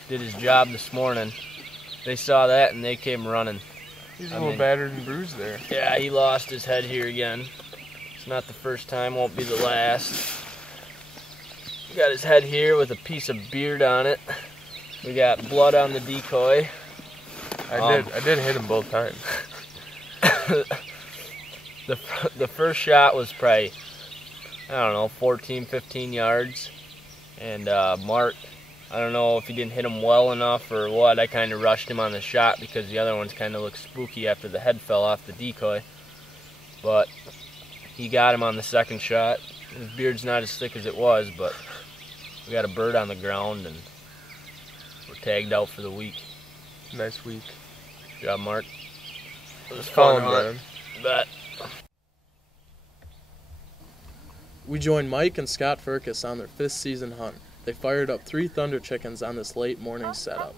did his job this morning. They saw that and they came running. He's a little battered and bruised there. Yeah, he lost his head here again. It's not the first time, won't be the last. We got his head here with a piece of beard on it. We got blood on the decoy. I did hit him both times. The first shot was probably, I don't know, 14, 15 yards. And Mark, I don't know if he didn't hit him well enough or what. I kind of rushed him on the shot because the other ones kind of looked spooky after the head fell off the decoy. But he got him on the second shot. His beard's not as thick as it was, but we got a bird on the ground and we're tagged out for the week. Nice week. Good job, Mark. It was Colin, fun, man. Bet. We joined Mike and Scott Furcus on their 5th season hunt. They fired up 3 thunder chickens on this late morning setup.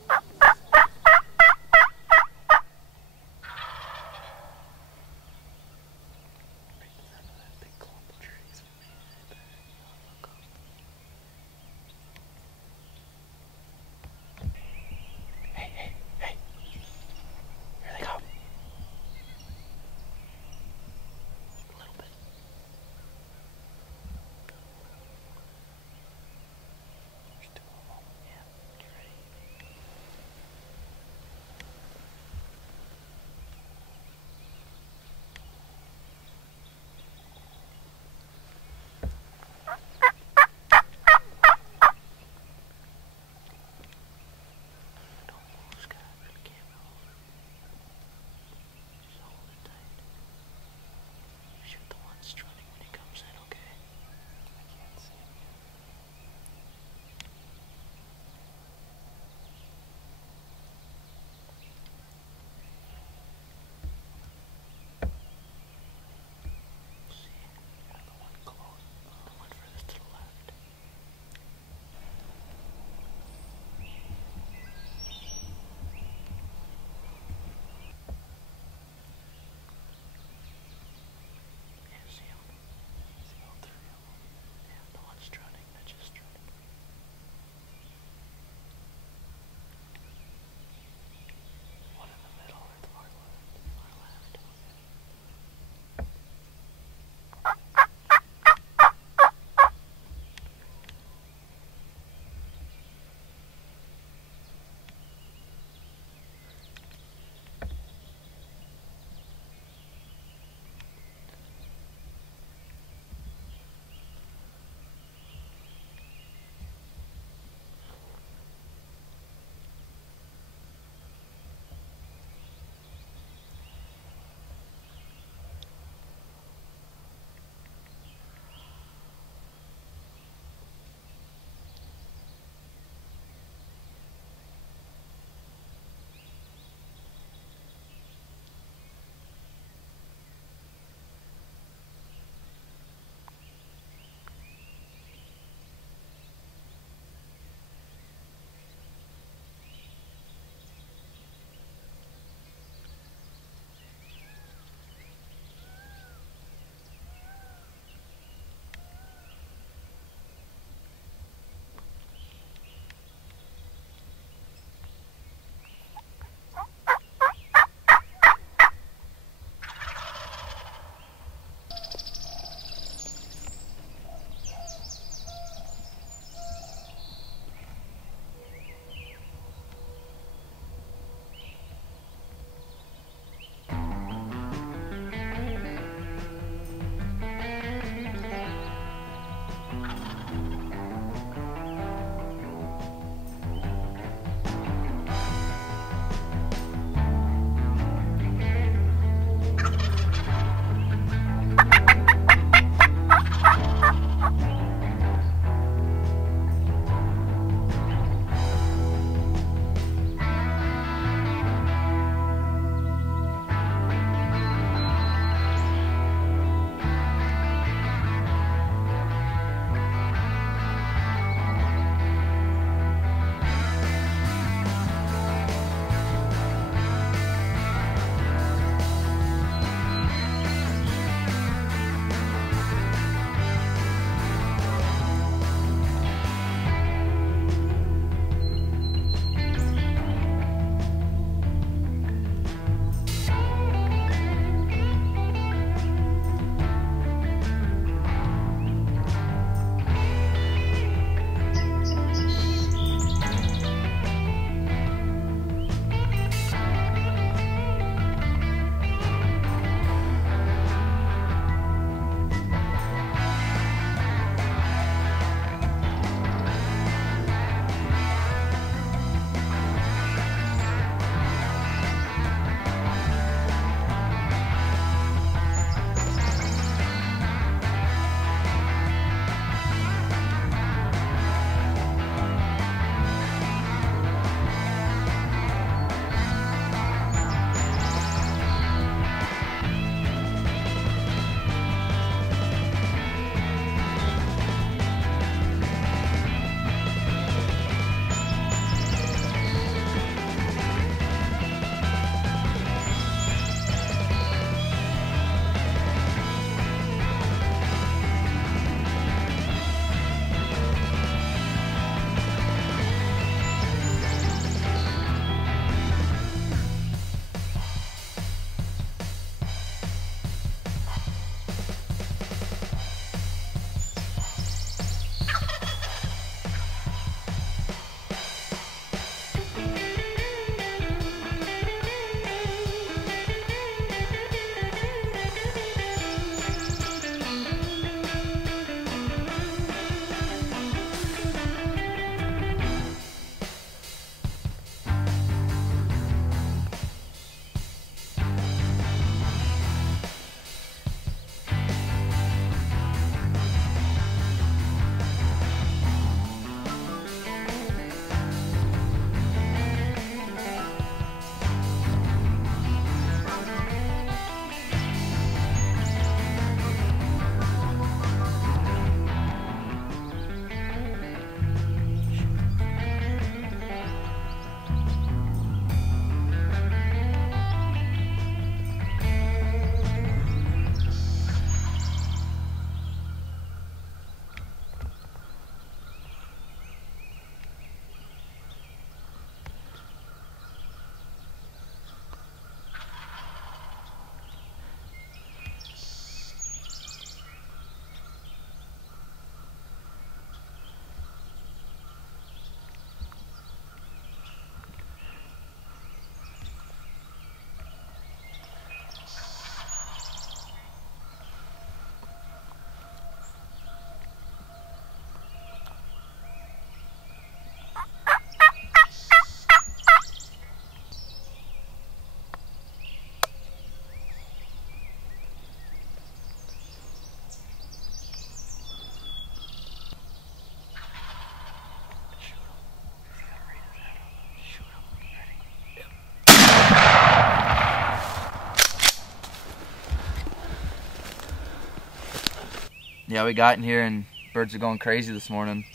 Yeah, we got in here and birds are going crazy this morning.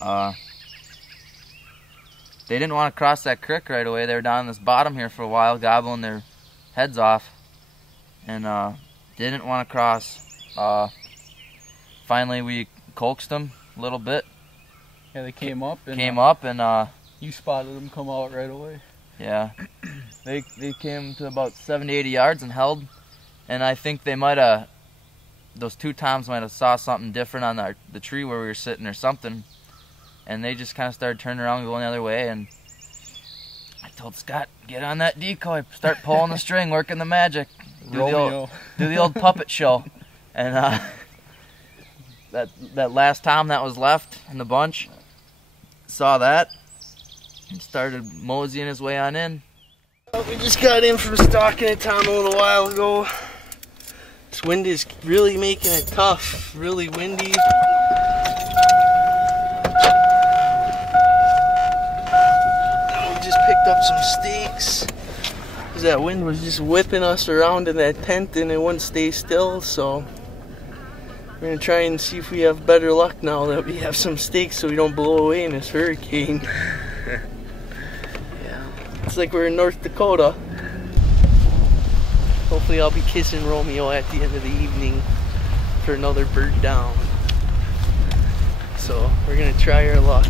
They didn't want to cross that creek right away. They were down in this bottom here for a while, gobbling their heads off, and didn't want to cross. Finally, we coaxed them a little bit. Yeah, they came up. And, you spotted them come out right away. Yeah, they came to about 70, 80 yards and held, and I think they might have, those two toms might have saw something different on the tree where we were sitting or something, and they just kind of started turning around and going the other way, and I told Scott, get on that decoy, start pulling the string, working the magic, do the old puppet show, and that last tom that was left in the bunch saw that and started moseying his way on in. We just got in from stalking a tom a little while ago. This wind is really making it tough, really windy. We just picked up some stakes because that wind was just whipping us around in that tent and it wouldn't stay still, so we're gonna try and see if we have better luck now that we have some stakes so we don't blow away in this hurricane. Yeah, it's like we're in North Dakota. Hopefully I'll be kissing Romeo at the end of the evening for another bird down. So we're gonna try our luck.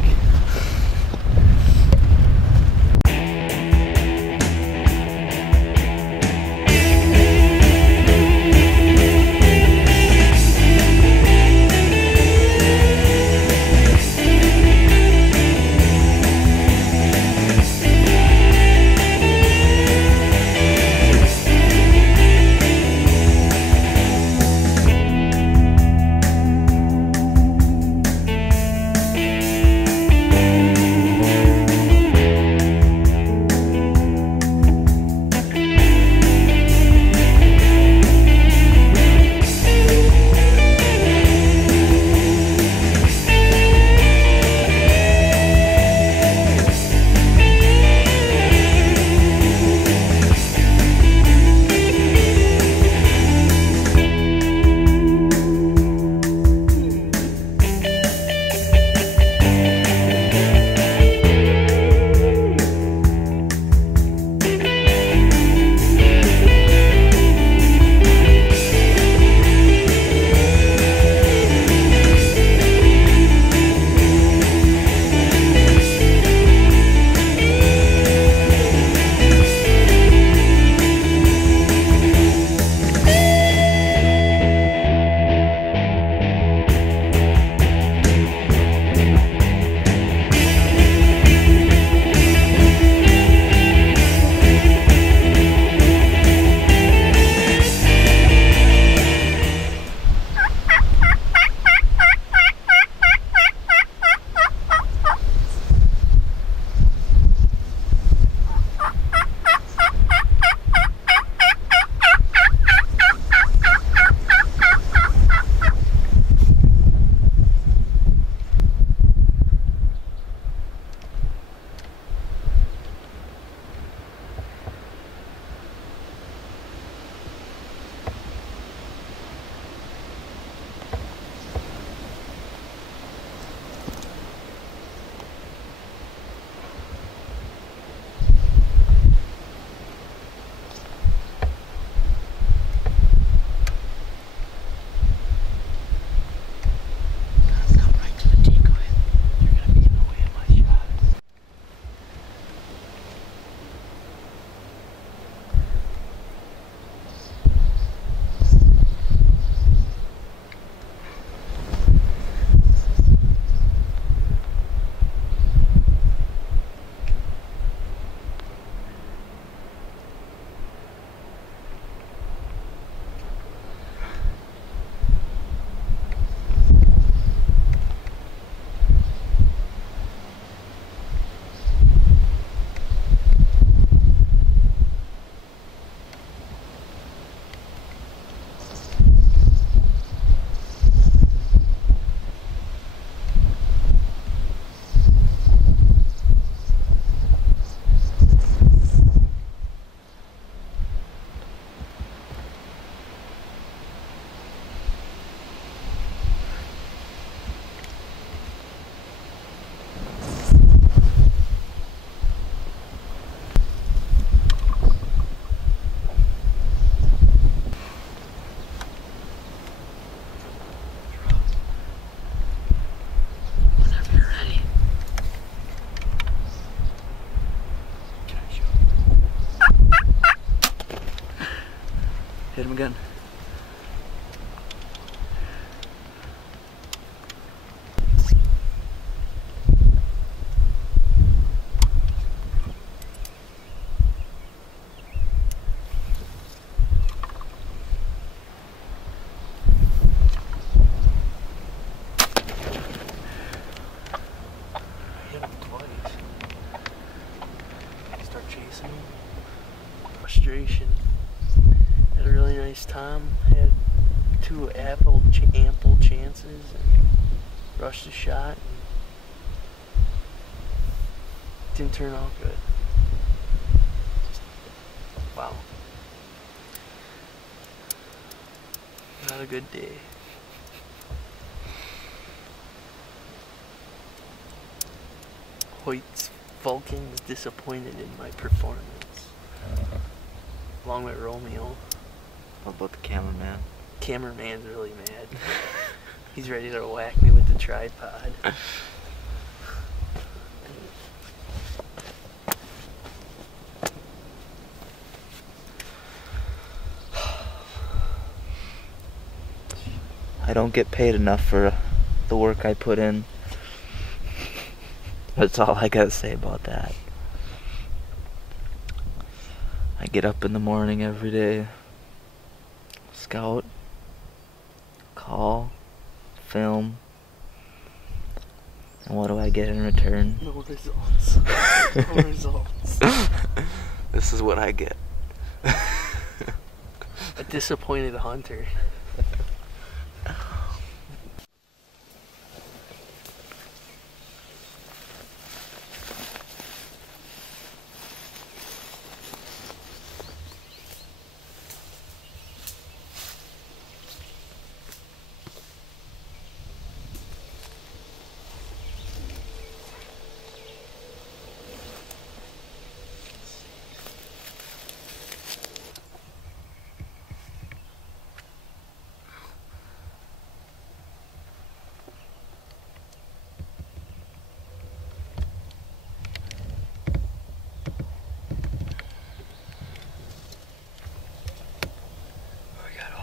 Hit him again. Start chasing him. Frustration. Had a really nice time. Had two ample chances and rushed a shot. And didn't turn out good. Wow. Not a good day. Hoyt's Vulcan is disappointed in my performance. Along with Romeo. What about the cameraman? Cameraman's really mad. He's ready to whack me with the tripod. I don't get paid enough for the work I put in. That's all I gotta say about that. I get up in the morning every day, scout, call, film, and what do I get in return? No results. No results. This is what I get. A disappointed hunter.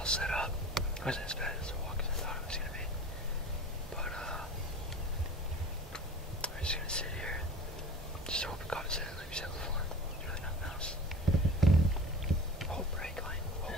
Set up. It wasn't as bad as the walk as I thought it was gonna be. But we're just gonna sit here. Just hope it comes in like we said before. There's really nothing else. Hold brake line. Hold.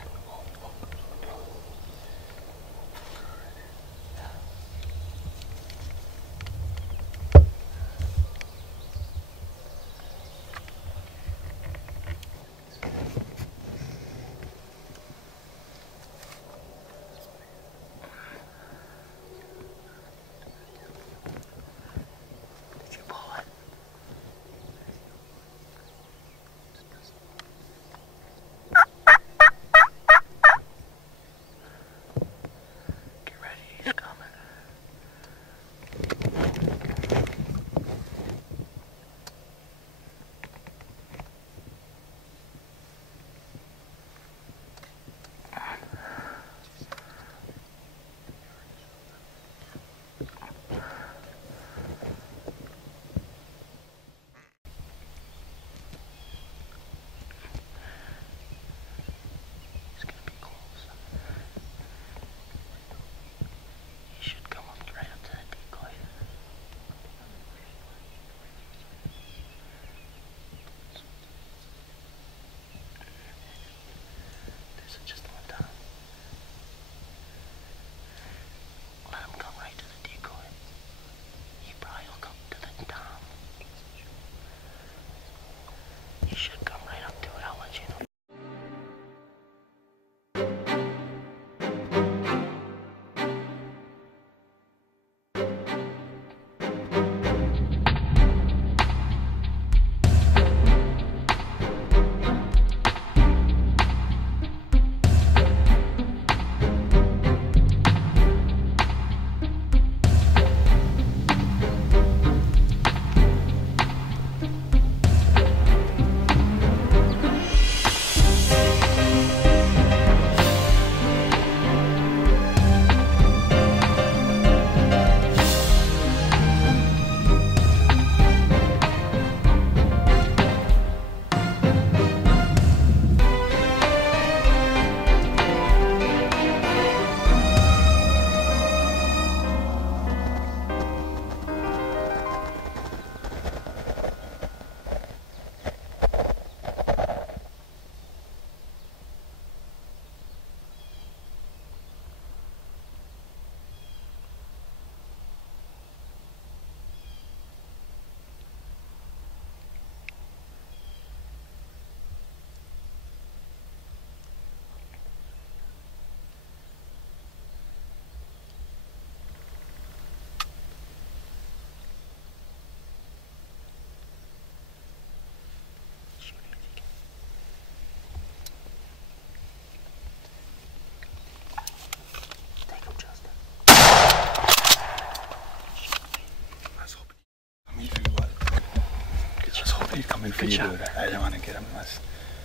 meant for Good you, shot. dude. I didn't want to get him unless.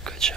Good shot.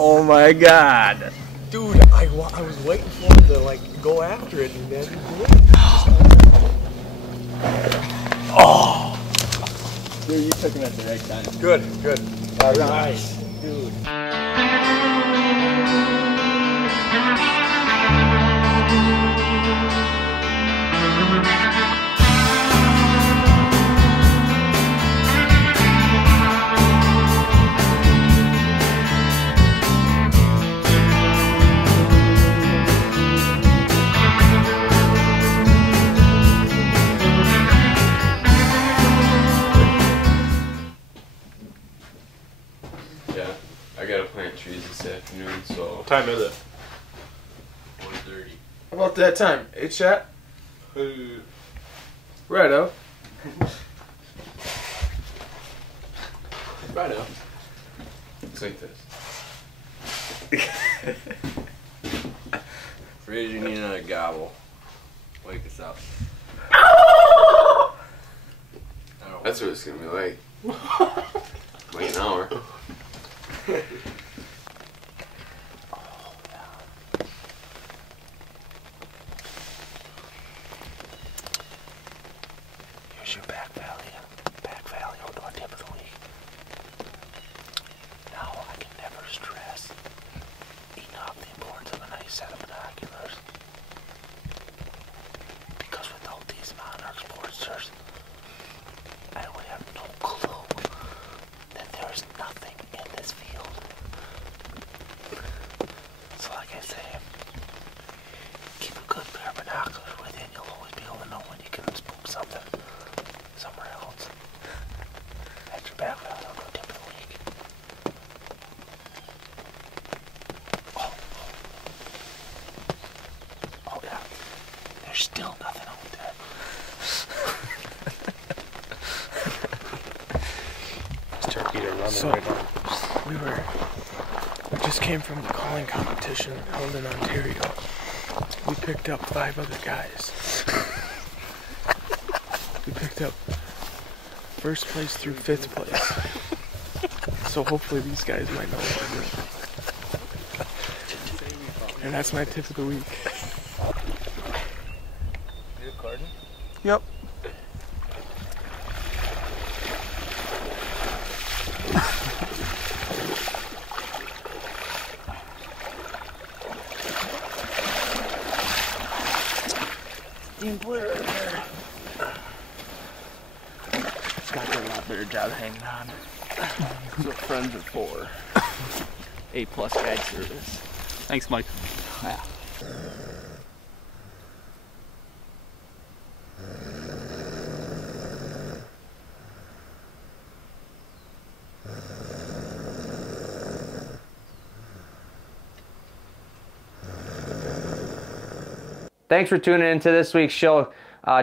Oh my god. Dude, I was waiting for him to like go after it and then he did. Oh! Dude, you took him at the right time. Good, good. All right. Nice. Dude. Yeah, I gotta plant trees this afternoon, so... What time is it? 1:30. How about that time? 8 shot? Righto. Righto. Looks like this. Fraser, you need another gobble. Wake us up. That's what it's gonna be like. Wait an hour. Here's your back valley outdoor tip of the week. Now I can never stress enough the importance of a nice set of binoculars. Because without these Monarch Sportsters, I would have no clue that there is nothing in this field. So like I say, keep a good pair of binoculars with you and you'll always be able to know when you can spook something somewhere else. That's your back valley outdoor tip of the week. Oh yeah, there's still nothing out there. Turkey to run So, right on. we just came from the calling competition held in Ontario. We picked up 5 other guys. We picked up 1st place through 5th place. So hopefully these guys might know what we're doing. And that's my tip of the week. You recording? Yep. Team player right there. It's got to do a lot better job hanging on. That's what friends are for. A+ guide service. Thanks, Mike. Yeah. Thanks for tuning into this week's show.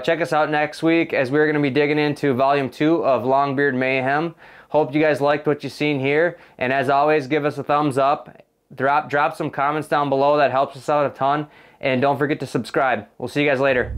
Check us out next week as we're going to be digging into Volume 2 of Longbeard Mayhem. Hope you guys liked what you've seen here. And as always, give us a thumbs up. Drop some comments down below. That helps us out a ton. And don't forget to subscribe. We'll see you guys later.